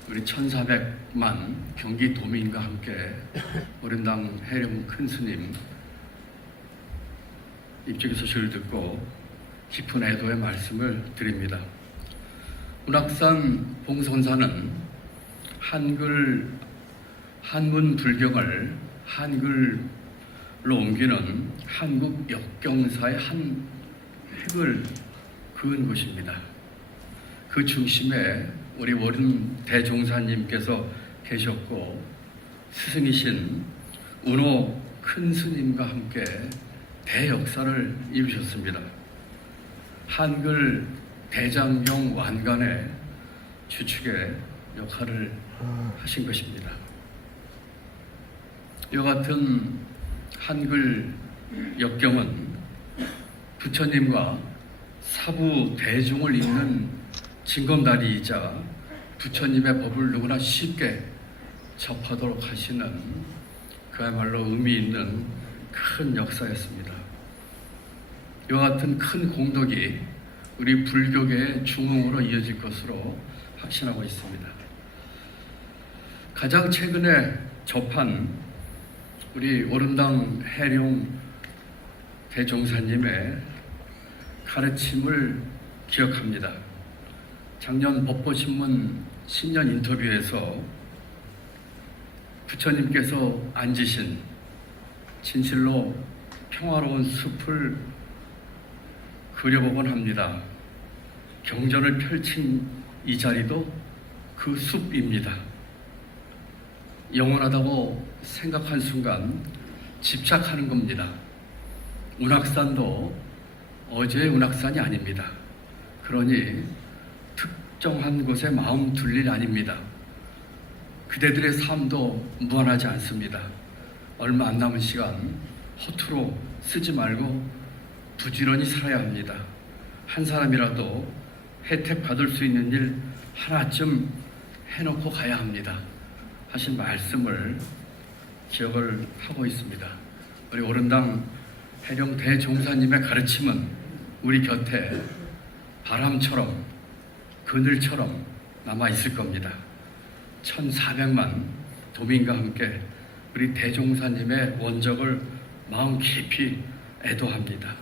우리 1400만 경기도민과 함께 오른당 해룡 큰스님 입적의 소식을 듣고 깊은 애도의 말씀을 드립니다. 운악산 봉선사는 한문 불경을 한글로 옮기는 한국 역경사의 한 획을 그은 곳입니다. 그 중심에 우리 오른 대종사님께서 계셨고 스승이신 운호 큰 스님과 함께 대역사를 이루셨습니다. 한글 대장경 완간의 주축의 역할을 하신 것입니다. 이와 같은 한글 역경은 부처님과 사부 대종을 잇는 징검다리이자 부처님의 법을 누구나 쉽게 접하도록 하시는 그야말로 의미 있는 큰 역사였습니다. 이와 같은 큰 공덕이 우리 불교계의 중흥으로 이어질 것으로 확신하고 있습니다. 가장 최근에 접한 우리 오름당 해룡 대종사님의 가르침을 기억합니다. 작년 법보신문 신년 인터뷰에서 부처님께서 앉으신 진실로 평화로운 숲을 그려보곤 합니다. 경전을 펼친 이 자리도 그 숲입니다. 영원하다고 생각한 순간 집착하는 겁니다. 운악산도 어제의 운악산이 아닙니다. 그러니 특정한 곳에 마음 둘 일 아닙니다. 그대들의 삶도 무한하지 않습니다. 얼마 안 남은 시간 허투루 쓰지 말고 부지런히 살아야 합니다. 한 사람이라도 혜택 받을 수 있는 일 하나쯤 해놓고 가야 합니다. 하신 말씀을 기억을 하고 있습니다. 우리 오른당 해룡 대종사님의 가르침은 우리 곁에 바람처럼 그늘처럼 남아 있을 겁니다. 1400만 도민과 함께 우리 대종사님의 원적을 마음 깊이 애도합니다.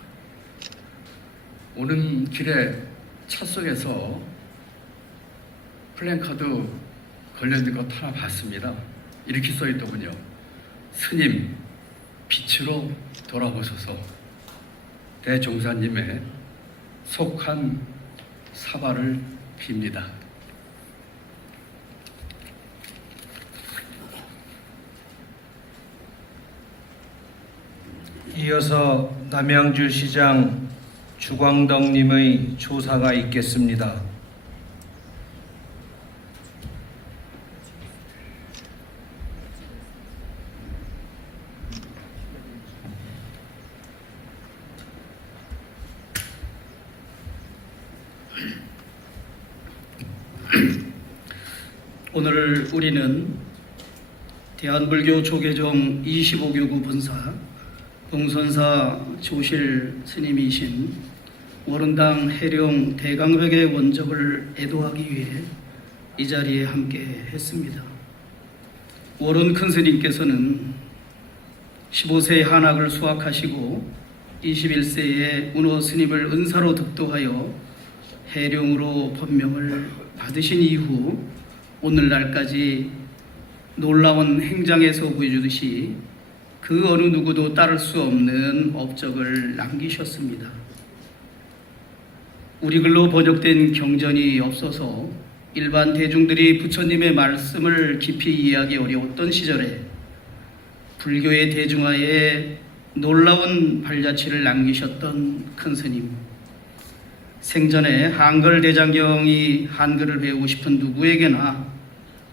오는 길에 차 속에서 플랜카드 걸려있는 것 하나 봤습니다. 이렇게 써있더군요. 스님, 빛으로 돌아보소서. 대종사님의 속한 사발을 빕니다. 이어서 남양주시장 주광덕님의 조사가 있겠습니다. 오늘 우리는 대한불교 조계종 25교구 본사 봉선사 조실 스님이신 오른당 해룡 대강백의 원적을 애도하기 위해 이 자리에 함께 했습니다. 오른 큰 스님께서는 15세에 한학을 수학하시고 21세에 운호 스님을 은사로 득도하여 해룡으로 법명을 받으신 이후 오늘날까지 놀라운 행장에서 보여주듯이 그 어느 누구도 따를 수 없는 업적을 남기셨습니다. 우리 글로 번역된 경전이 없어서 일반 대중들이 부처님의 말씀을 깊이 이해하기 어려웠던 시절에 불교의 대중화에 놀라운 발자취를 남기셨던 큰 스님, 생전에 한글 대장경이 한글을 배우고 싶은 누구에게나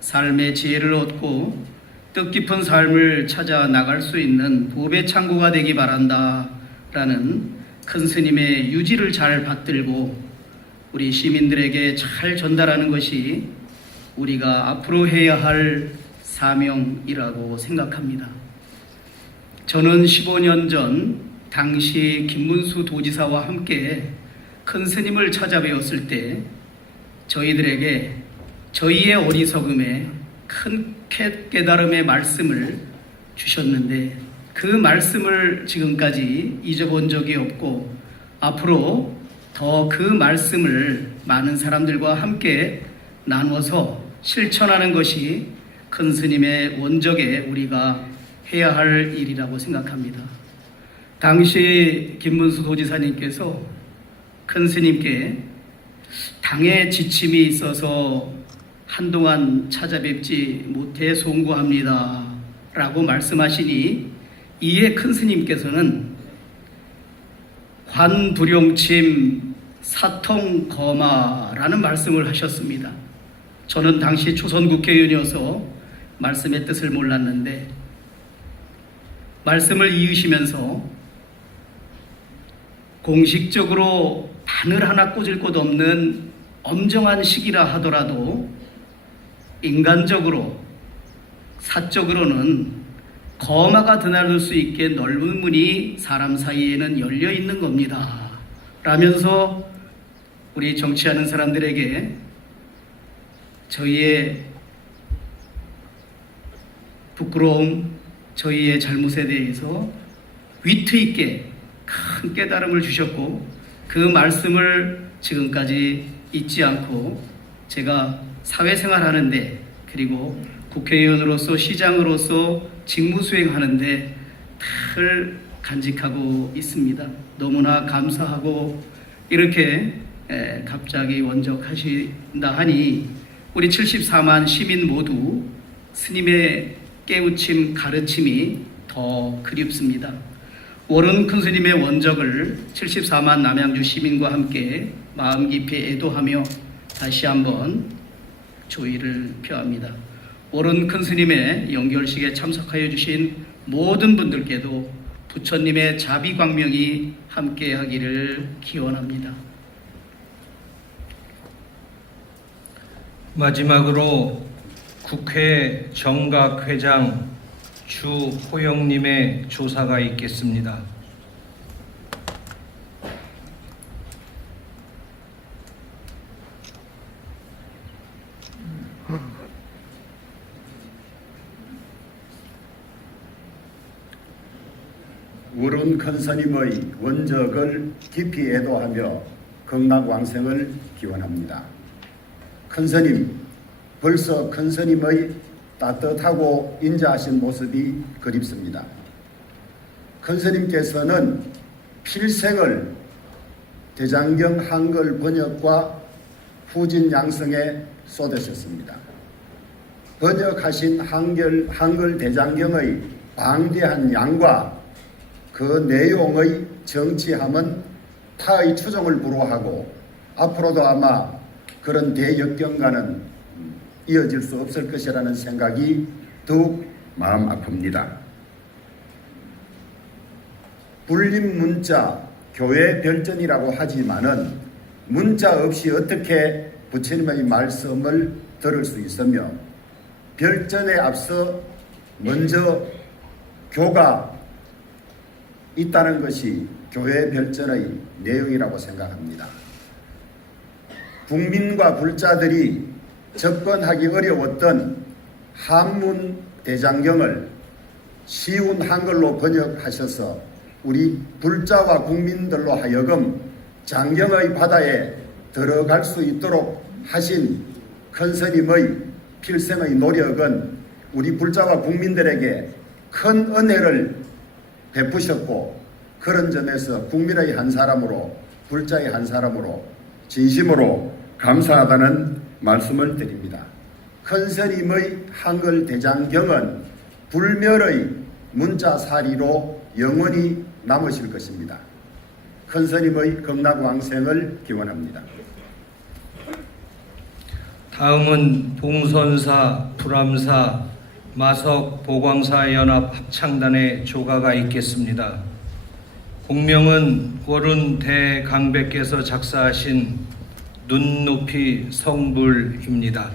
삶의 지혜를 얻고 뜻깊은 삶을 찾아 나갈 수 있는 법의 창고가 되기 바란다 라는 큰 스님의 유지를 잘 받들고 우리 시민들에게 잘 전달하는 것이 우리가 앞으로 해야 할 사명이라고 생각합니다. 저는 15년 전 당시 김문수 도지사와 함께 큰 스님을 찾아뵈었을 때 저희들에게 저희의 어리석음에 큰 깨달음의 말씀을 주셨는데 그 말씀을 지금까지 잊어본 적이 없고 앞으로 더 그 말씀을 많은 사람들과 함께 나누어서 실천하는 것이 큰 스님의 원적에 우리가 해야 할 일이라고 생각합니다. 당시 김문수 도지사님께서 큰 스님께 당의 지침이 있어서 한동안 찾아뵙지 못해 송구합니다 라고 말씀하시니 이에 큰 스님께서는 관불용침 사통거마라는 말씀을 하셨습니다. 저는 당시 초선국회의원이어서 말씀의 뜻을 몰랐는데 말씀을 이으시면서 공식적으로 바늘 하나 꽂을 곳 없는 엄정한 시기라 하더라도 인간적으로 사적으로는 거마가 드나들 수 있게 넓은 문이 사람 사이에는 열려 있는 겁니다. 라면서 우리 정치하는 사람들에게 저희의 부끄러움, 저희의 잘못에 대해서 위트 있게 큰 깨달음을 주셨고 그 말씀을 지금까지 잊지 않고 제가 사회생활 하는데 그리고 국회의원으로서 시장으로서 직무 수행하는데 늘 간직하고 있습니다. 너무나 감사하고 이렇게 갑자기 원적하신다 하니 우리 74만 시민 모두 스님의 깨우침 가르침이 더 그립습니다. 오른 큰 스님의 원적을 74만 남양주 시민과 함께 마음 깊이 애도하며 다시 한번 조의를 표합니다. 오른 큰 스님의 영결식에 참석하여 주신 모든 분들께도 부처님의 자비광명이 함께하기를 기원합니다. 마지막으로 국회 정각회장 주호영님의 조사가 있겠습니다. 오른 큰 스님의 원적을 깊이 애도하며 극락왕생을 기원합니다. 큰 스님, 벌써 큰 스님의 따뜻하고 인자하신 모습이 그립습니다. 큰 스님께서는 필생을 대장경 한글 번역과 후진 양성에 쏟으셨습니다. 번역하신 한글 대장경의 방대한 양과 그 내용의 정치함은 타의 추종을 불허하고 앞으로도 아마 그런 대역경과는 이어질 수 없을 것이라는 생각이 더욱 마음 아픕니다. 불림 문자 교회 별전이라고 하지만은 문자 없이 어떻게 부처님의 말씀을 들을 수 있으며 별전에 앞서 먼저 교가 있다는 것이 교회 별전의 내용이라고 생각합니다. 국민과 불자들이 접근하기 어려웠던 한문 대장경을 쉬운 한글로 번역하셔서 우리 불자와 국민들로 하여금 장경의 바다에 들어갈 수 있도록 하신 큰 스님의 필생의 노력은 우리 불자와 국민들에게 큰 은혜를 베푸셨고 그런 점에서 국민의 한 사람으로 불자의 한 사람으로 진심으로 감사하다는 말씀을 드립니다. 큰 스님의 한글 대장경은 불멸의 문자사리로 영원히 남으실 것입니다. 큰 스님의 극락왕생을 기원합니다. 다음은 봉선사, 불암사, 마석 보광사 연합 합창단의 조가가 있겠습니다. 공명은 오른 대강백께서 작사하신 눈높이 성불입니다.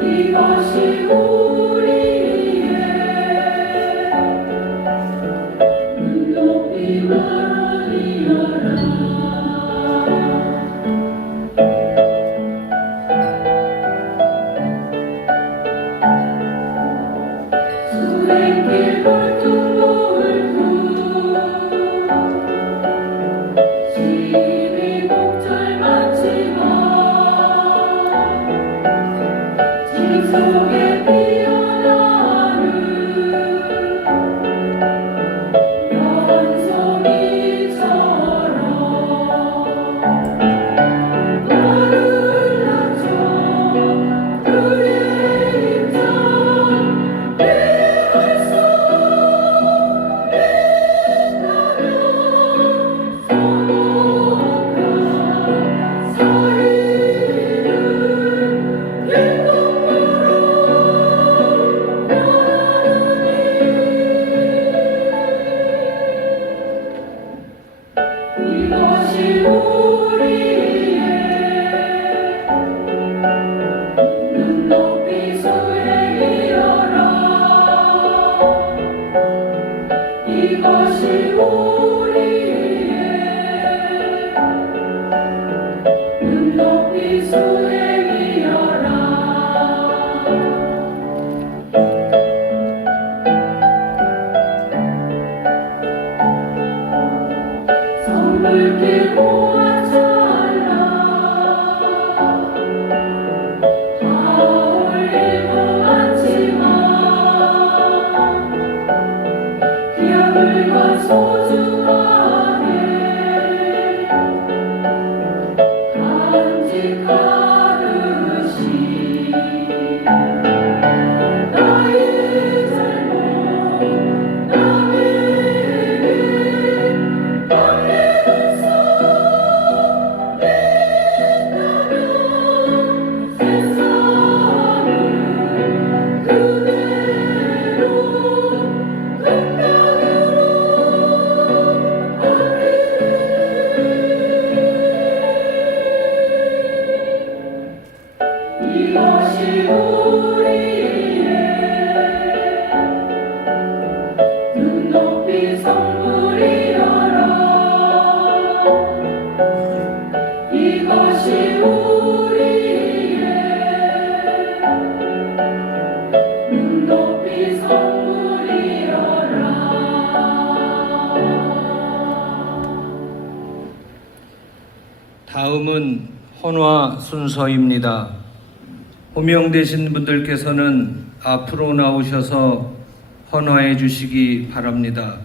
이것이 우리의 눈높이 원이여라. 수행길 볼퉁볼퉁 시비 곡절 많지만 집 속에 피어나는 연송이처럼 나를 낮춰 그의 입장 이해할 수 있다면 서먹한 사이를 일동무로 면하느니 이것이 우리의 눈높이 수행이여라. 이것이 우리의 눈높이 수행이여라. 선물길 모아잘라 하올 일도 많지만 기억을 건 소중하게 간직하듯이 나의 잘못 남에게 남길 수 있다면 세상을 그대로 극락으로 옮기리. 이것이 우리의 눈높이 선물이여라. 이것이 우리의 눈높이 선물이여라. 다음은 헌화 순서입니다. 호명되신 분들께서는 앞으로 나오셔서 헌화해 주시기 바랍니다.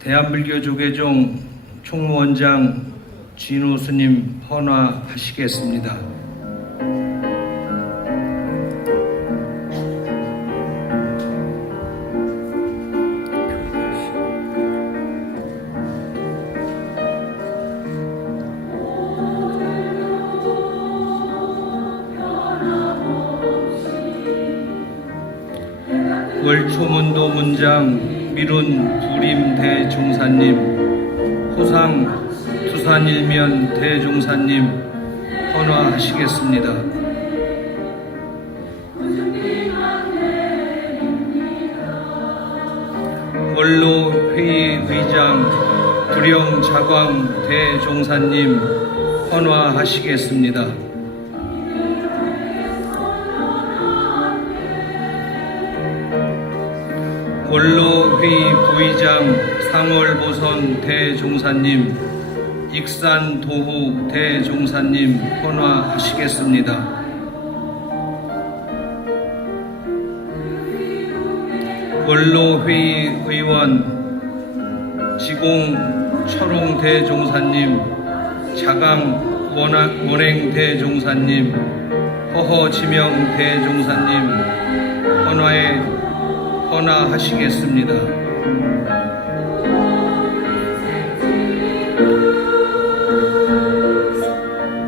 대한불교조계종 총무원장 진우 스님 헌화하시겠습니다. 월초문도 문장 미룬 부림 대종사님, 호상 두산일면 대종사님 헌화하시겠습니다. 원로회의 의장 불영자광 대종사님 헌화하시겠습니다. 원로회의 부의장 상월보선 대종사님, 익산도후 대종사님 헌화하시겠습니다. 원로회의 의원 지공 철옹 대종사님, 자강 원행 대종사님, 허허 지명 대종사님 헌화하시겠습니다.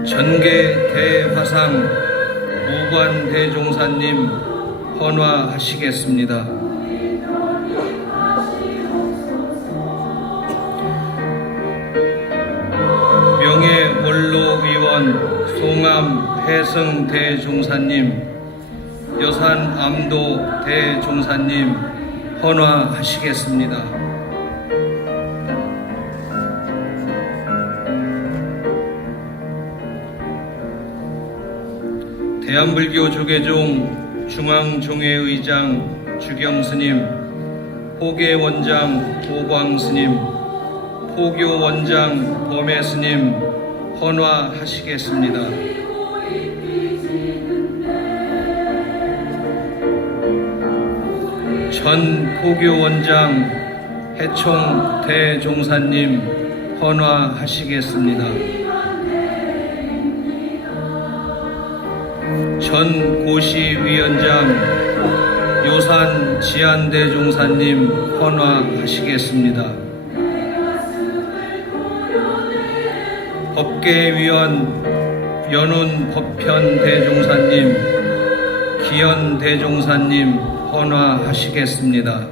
전계 대화상 무관 대종사님 헌화하시겠습니다. 명예 원로의원 동암 해승 대종사님, 여산 암도 대종사님 헌화하시겠습니다. 대한불교 조계종 중앙종회의장 주경스님, 호계원장 호광스님, 포교원장 보매스님 헌화하시겠습니다. 전 포교원장 해총 대종사님 헌화하시겠습니다. 전 고시위원장 요산 지안대종사님 헌화하시겠습니다. 법계위원 연운 법편 대종사님, 기현 대종사님 헌화하시겠습니다.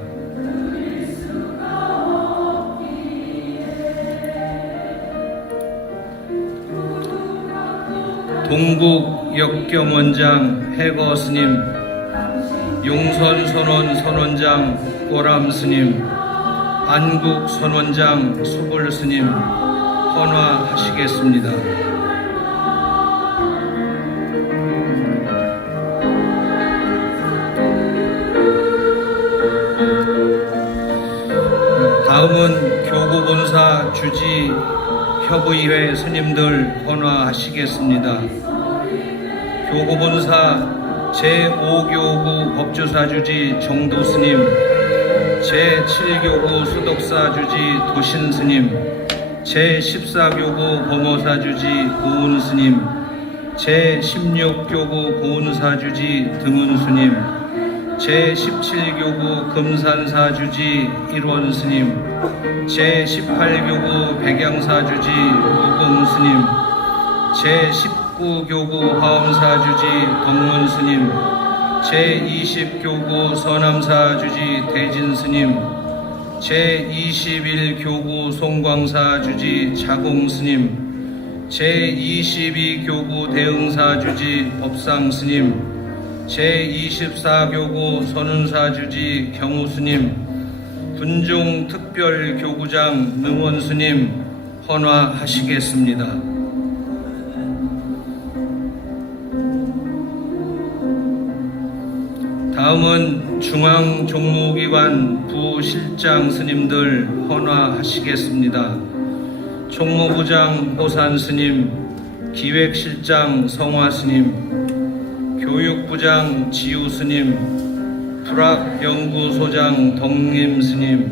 동국 역겸원장 해거스님, 용선선원 선원장 꼬람스님, 안국선원장 수불스님 헌화하시겠습니다. 다음은 교구본사 주지 협의회 스님들 헌화하시겠습니다. 교구본사 제5교구 법주사 주지 정도 스님, 제7교구 수덕사 주지 도신 스님, 제14교구 범호사 주지 고은 스님, 제16교구 고은사 주지 등은 스님, 제17교구 금산사 주지 일원 스님, 제18교구 백양사 주지 무공 스님, 제19교구 화엄사 주지 동문 스님, 제20교구 서남사 주지 대진 스님, 제21교구 송광사 주지 자공 스님, 제22교구 대응사 주지 법상 스님, 제24교구 선운사 주지 경우 스님, 분종 특별교구장 능원 스님 헌화하시겠습니다. 다음은 중앙종무기관 부실장 스님들 헌화하시겠습니다. 총무부장 호산 스님, 기획실장 성화 스님, 교육부장 지우 스님, 불학연구소장 덕림 스님,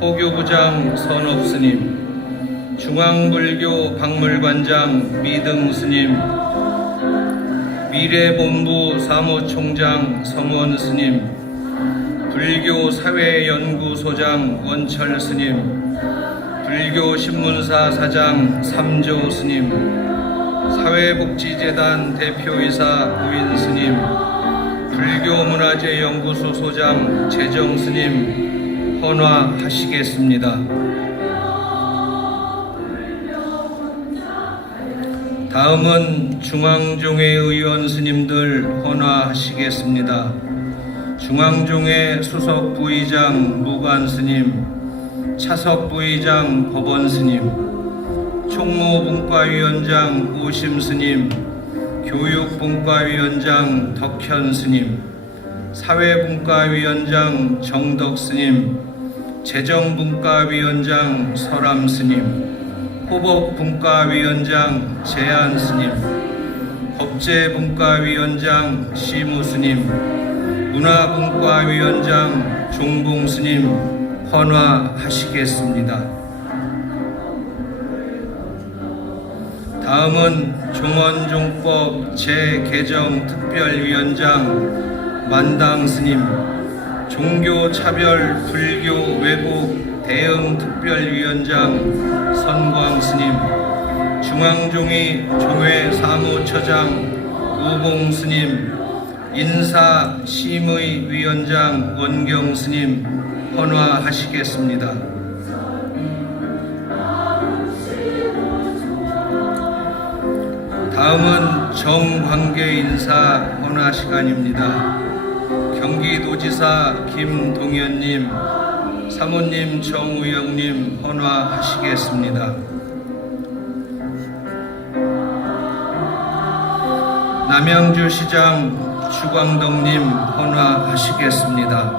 포교부장 선업 스님, 중앙불교 박물관장 미등 스님, 미래본부 사무총장 성원 스님, 불교사회연구소장 원철 스님, 불교신문사 사장 삼조 스님, 사회복지재단 대표이사 부인 스님, 불교문화재연구소 소장 재정 스님 헌화하시겠습니다. 다음은 중앙종회 의원 스님들 헌화하시겠습니다. 중앙종회 수석 부의장 무관 스님, 차석 부의장 법원 스님, 총무분과위원장 오심 스님, 교육분과위원장 덕현 스님, 사회분과위원장 정덕 스님, 재정분과위원장 설암 스님, 호법분과위원장 재한 스님, 법제분과위원장 시무 스님, 문화분과위원장 종봉 스님 헌화하시겠습니다. 다음은 종원종법 재개정특별위원장 만당 스님, 종교차별 불교 왜곡 대응특별위원장 선광 스님, 중앙종의 종회 사무처장 우봉 스님, 인사심의위원장 원경 스님 헌화하시겠습니다. 다음은 정관계 인사 헌화 시간입니다. 경기도지사 김동연님, 사모님 정우영님 헌화하시겠습니다. 남양주시장 주광덕님 헌화하시겠습니다.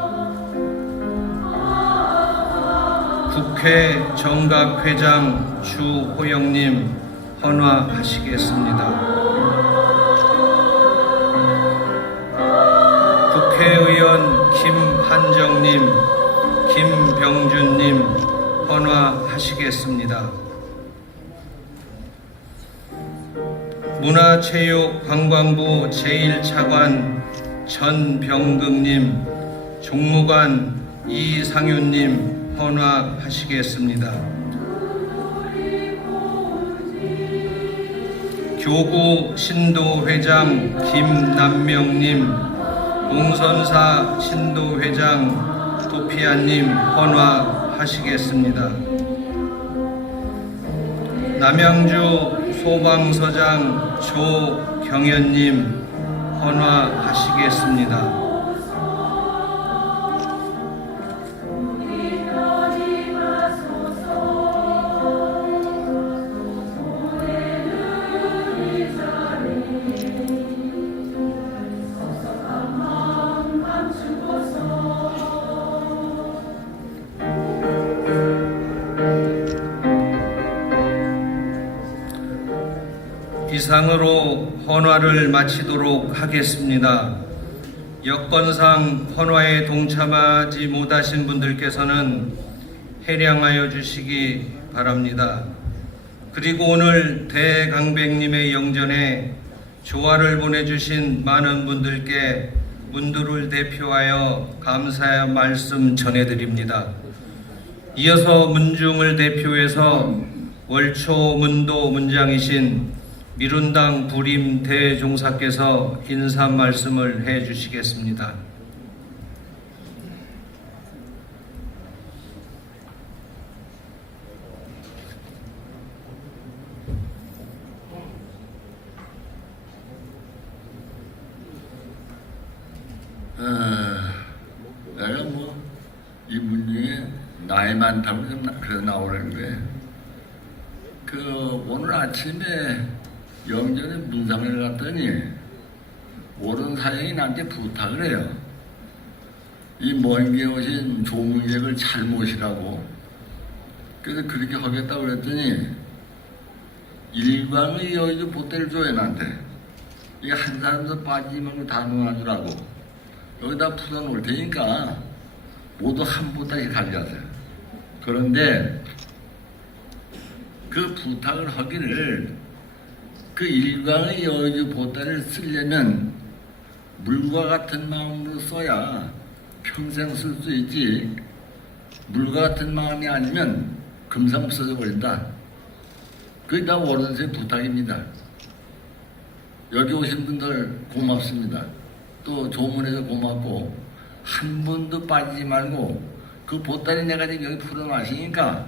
국회 정각회장 주호영님 헌화하시겠습니다. 국회의원 김한정님, 김병준님 헌화하시겠습니다. 문화체육관광부 제1차관 전병극님, 종무관 이상윤님 헌화하시겠습니다. 교구 신도회장 김남명님, 공선사 신도회장 도피아님 헌화하시겠습니다. 남양주 소방서장 조경현님 헌화하시겠습니다. 이상으로 헌화를 마치도록 하겠습니다. 여건상 헌화에 동참하지 못하신 분들께서는 해량하여 주시기 바랍니다. 그리고 오늘 대강백님의 영전에 조화를 보내주신 많은 분들께 문두를 대표하여 감사의 말씀 전해드립니다. 이어서 문중을 대표해서 월초 문도 문장이신 미룬당 부림 대종사께서 인사 말씀을 해 주시겠습니다. 내가 이 문중에 나이 많다고 그래서 나오라는 거예요. 오늘 아침에 영전에 문상을 갔더니 오른 사장이 나한테 부탁을 해요. 이 먼 게 오신 조문객을 잘 모시라고. 그래서 그렇게 하겠다고 그랬더니 일광의 여의도 보따리를 줘요 나한테. 이게 한 사람도 빠지지 말고 다 놓아주라고. 여기다 풀어놓을 테니까 모두 한 보따리 가져가세요. 그런데 그 부탁을 하기를 그 일광의 여의도 보따리를 쓰려면 물과 같은 마음으로 써야 평생 쓸 수 있지, 물과 같은 마음이 아니면 금방 없어져 버린다. 그게 다 어른의 부탁입니다. 여기 오신 분들 고맙습니다. 또 조문해서 고맙고, 한 번도 빠지지 말고 그 보따리 내가 지금 여기 풀어마시니까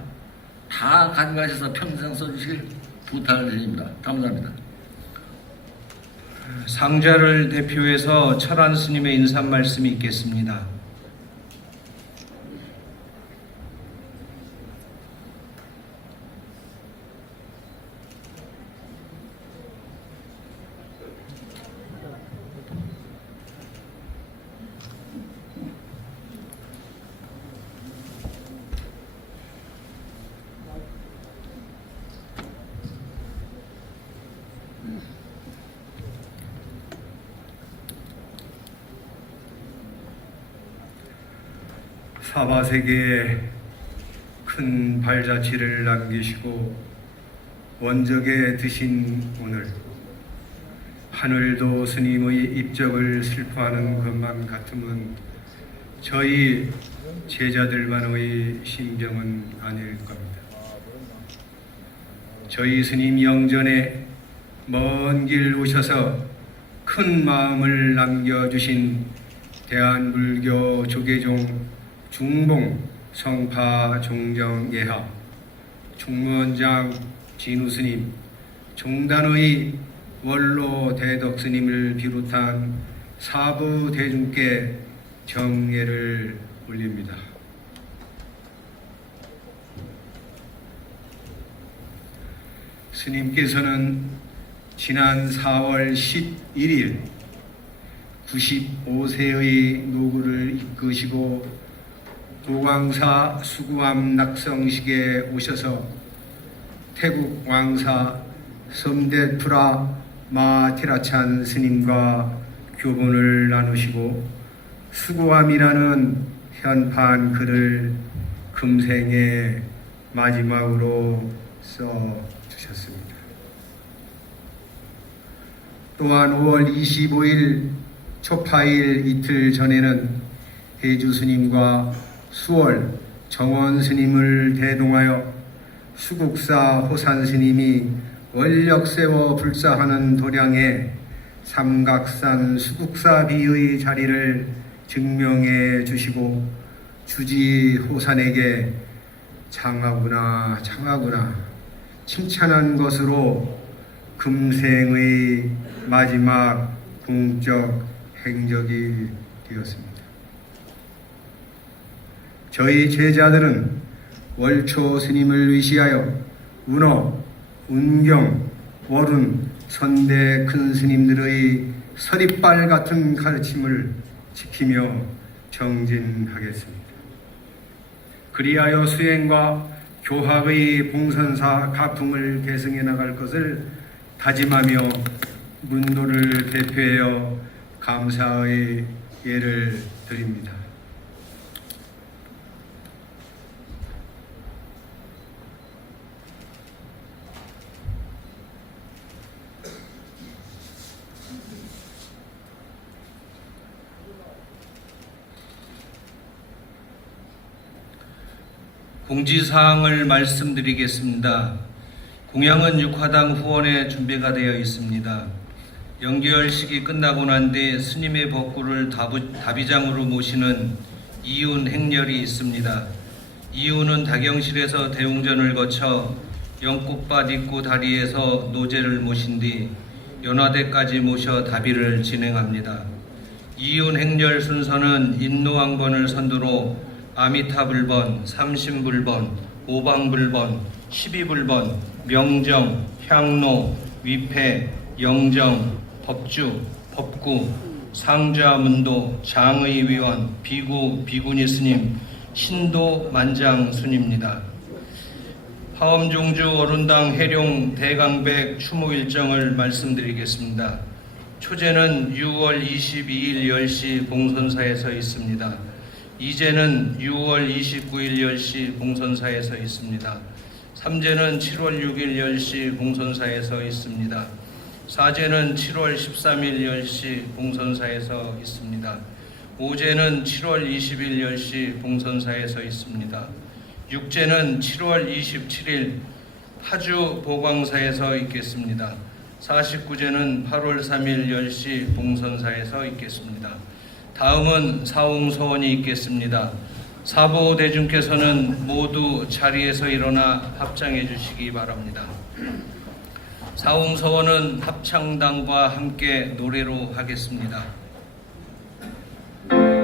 다 가져가셔서 평생 써주실 부탁을 드립니다. 감사합니다. 상자를 대표해서 철안 스님의 인사 말씀이 있겠습니다. 사바세계에 큰 발자취를 남기시고 원적에 드신 오늘, 하늘도 스님의 입적을 슬퍼하는 것만 같으면 저희 제자들만의 심정은 아닐 겁니다. 저희 스님 영전에 먼 길 오셔서 큰 마음을 남겨주신 대한불교 조계종 중봉 성파 종정예하 총무원장 진우스님, 종단의 원로 대덕 스님을 비롯한 사부 대중께 경례를 올립니다. 스님께서는 지난 4월 11일 95세의 노구를 이끄시고 도광사 수구암 낙성식에 오셔서 태국 왕사 섬데프라 마티라찬 스님과 교본을 나누시고 수구암이라는 현판 글을 금생의 마지막으로 써 주셨습니다. 또한 5월 25일 초파일 이틀 전에는 해주 스님과 수월 정원 스님을 대동하여 수국사 호산 스님이 원력 세워 불사하는 도량에 삼각산 수국사비의 자리를 증명해 주시고 주지 호산에게 장하구나 장하구나 칭찬한 것으로 금생의 마지막 궁적 행적이 되었습니다. 저희 제자들은 월초 스님을 위시하여 운어, 운경, 월운, 선대 큰 스님들의 서리빨 같은 가르침을 지키며 정진하겠습니다. 그리하여 수행과 교학의 봉선사 가풍을 계승해 나갈 것을 다짐하며 문도를 대표하여 감사의 예를 드립니다. 공지사항을 말씀드리겠습니다. 공양은 6화당 후원에 준비가 되어 있습니다. 영결식이 끝나고 난 뒤 스님의 법구를 다비장으로 모시는 이운 행렬이 있습니다. 이운은 다경실에서 대웅전을 거쳐 영꽃밭 입구 다리에서 노제를 모신 뒤 연화대까지 모셔 다비를 진행합니다. 이운 행렬 순서는 인노왕번을 선두로 아미타불번, 삼신불번, 오방불번, 12불번, 명정, 향로, 위패, 영정, 법주, 법구, 상좌문도, 장의위원, 비구, 비구니 스님, 신도 만장 순입니다. 화엄종주 어른당 해룡 대강백 추모 일정을 말씀드리겠습니다. 초제는 6월 22일 10시 봉선사에서 있습니다. 이제는 6월 29일 10시 봉선사에서 있습니다. 삼제는 7월 6일 10시 봉선사에서 있습니다. 사제는 7월 13일 10시 봉선사에서 있습니다. 오제는 7월 20일 10시 봉선사에서 있습니다. 육제는 7월 27일 파주 보광사에서 있겠습니다. 49제는 8월 3일 10시 봉선사에서 있겠습니다. 다음은 사홍서원이 있겠습니다. 사보 대중께서는 모두 자리에서 일어나 합장해 주시기 바랍니다. 사홍서원은 합창단과 함께 노래로 하겠습니다. 내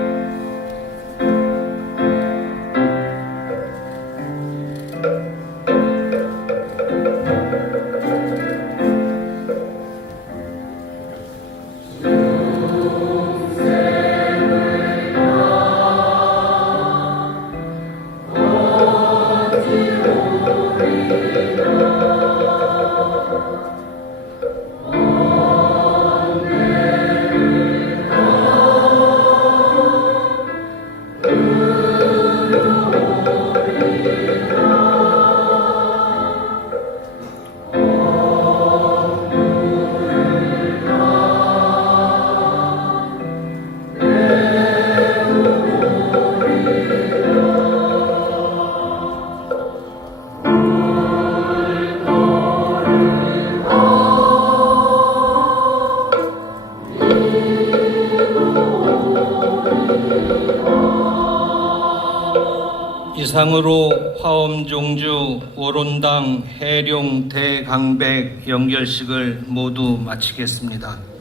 이상으로 화엄종주 오론당 해룡 대강백 연결식을 모두 마치겠습니다.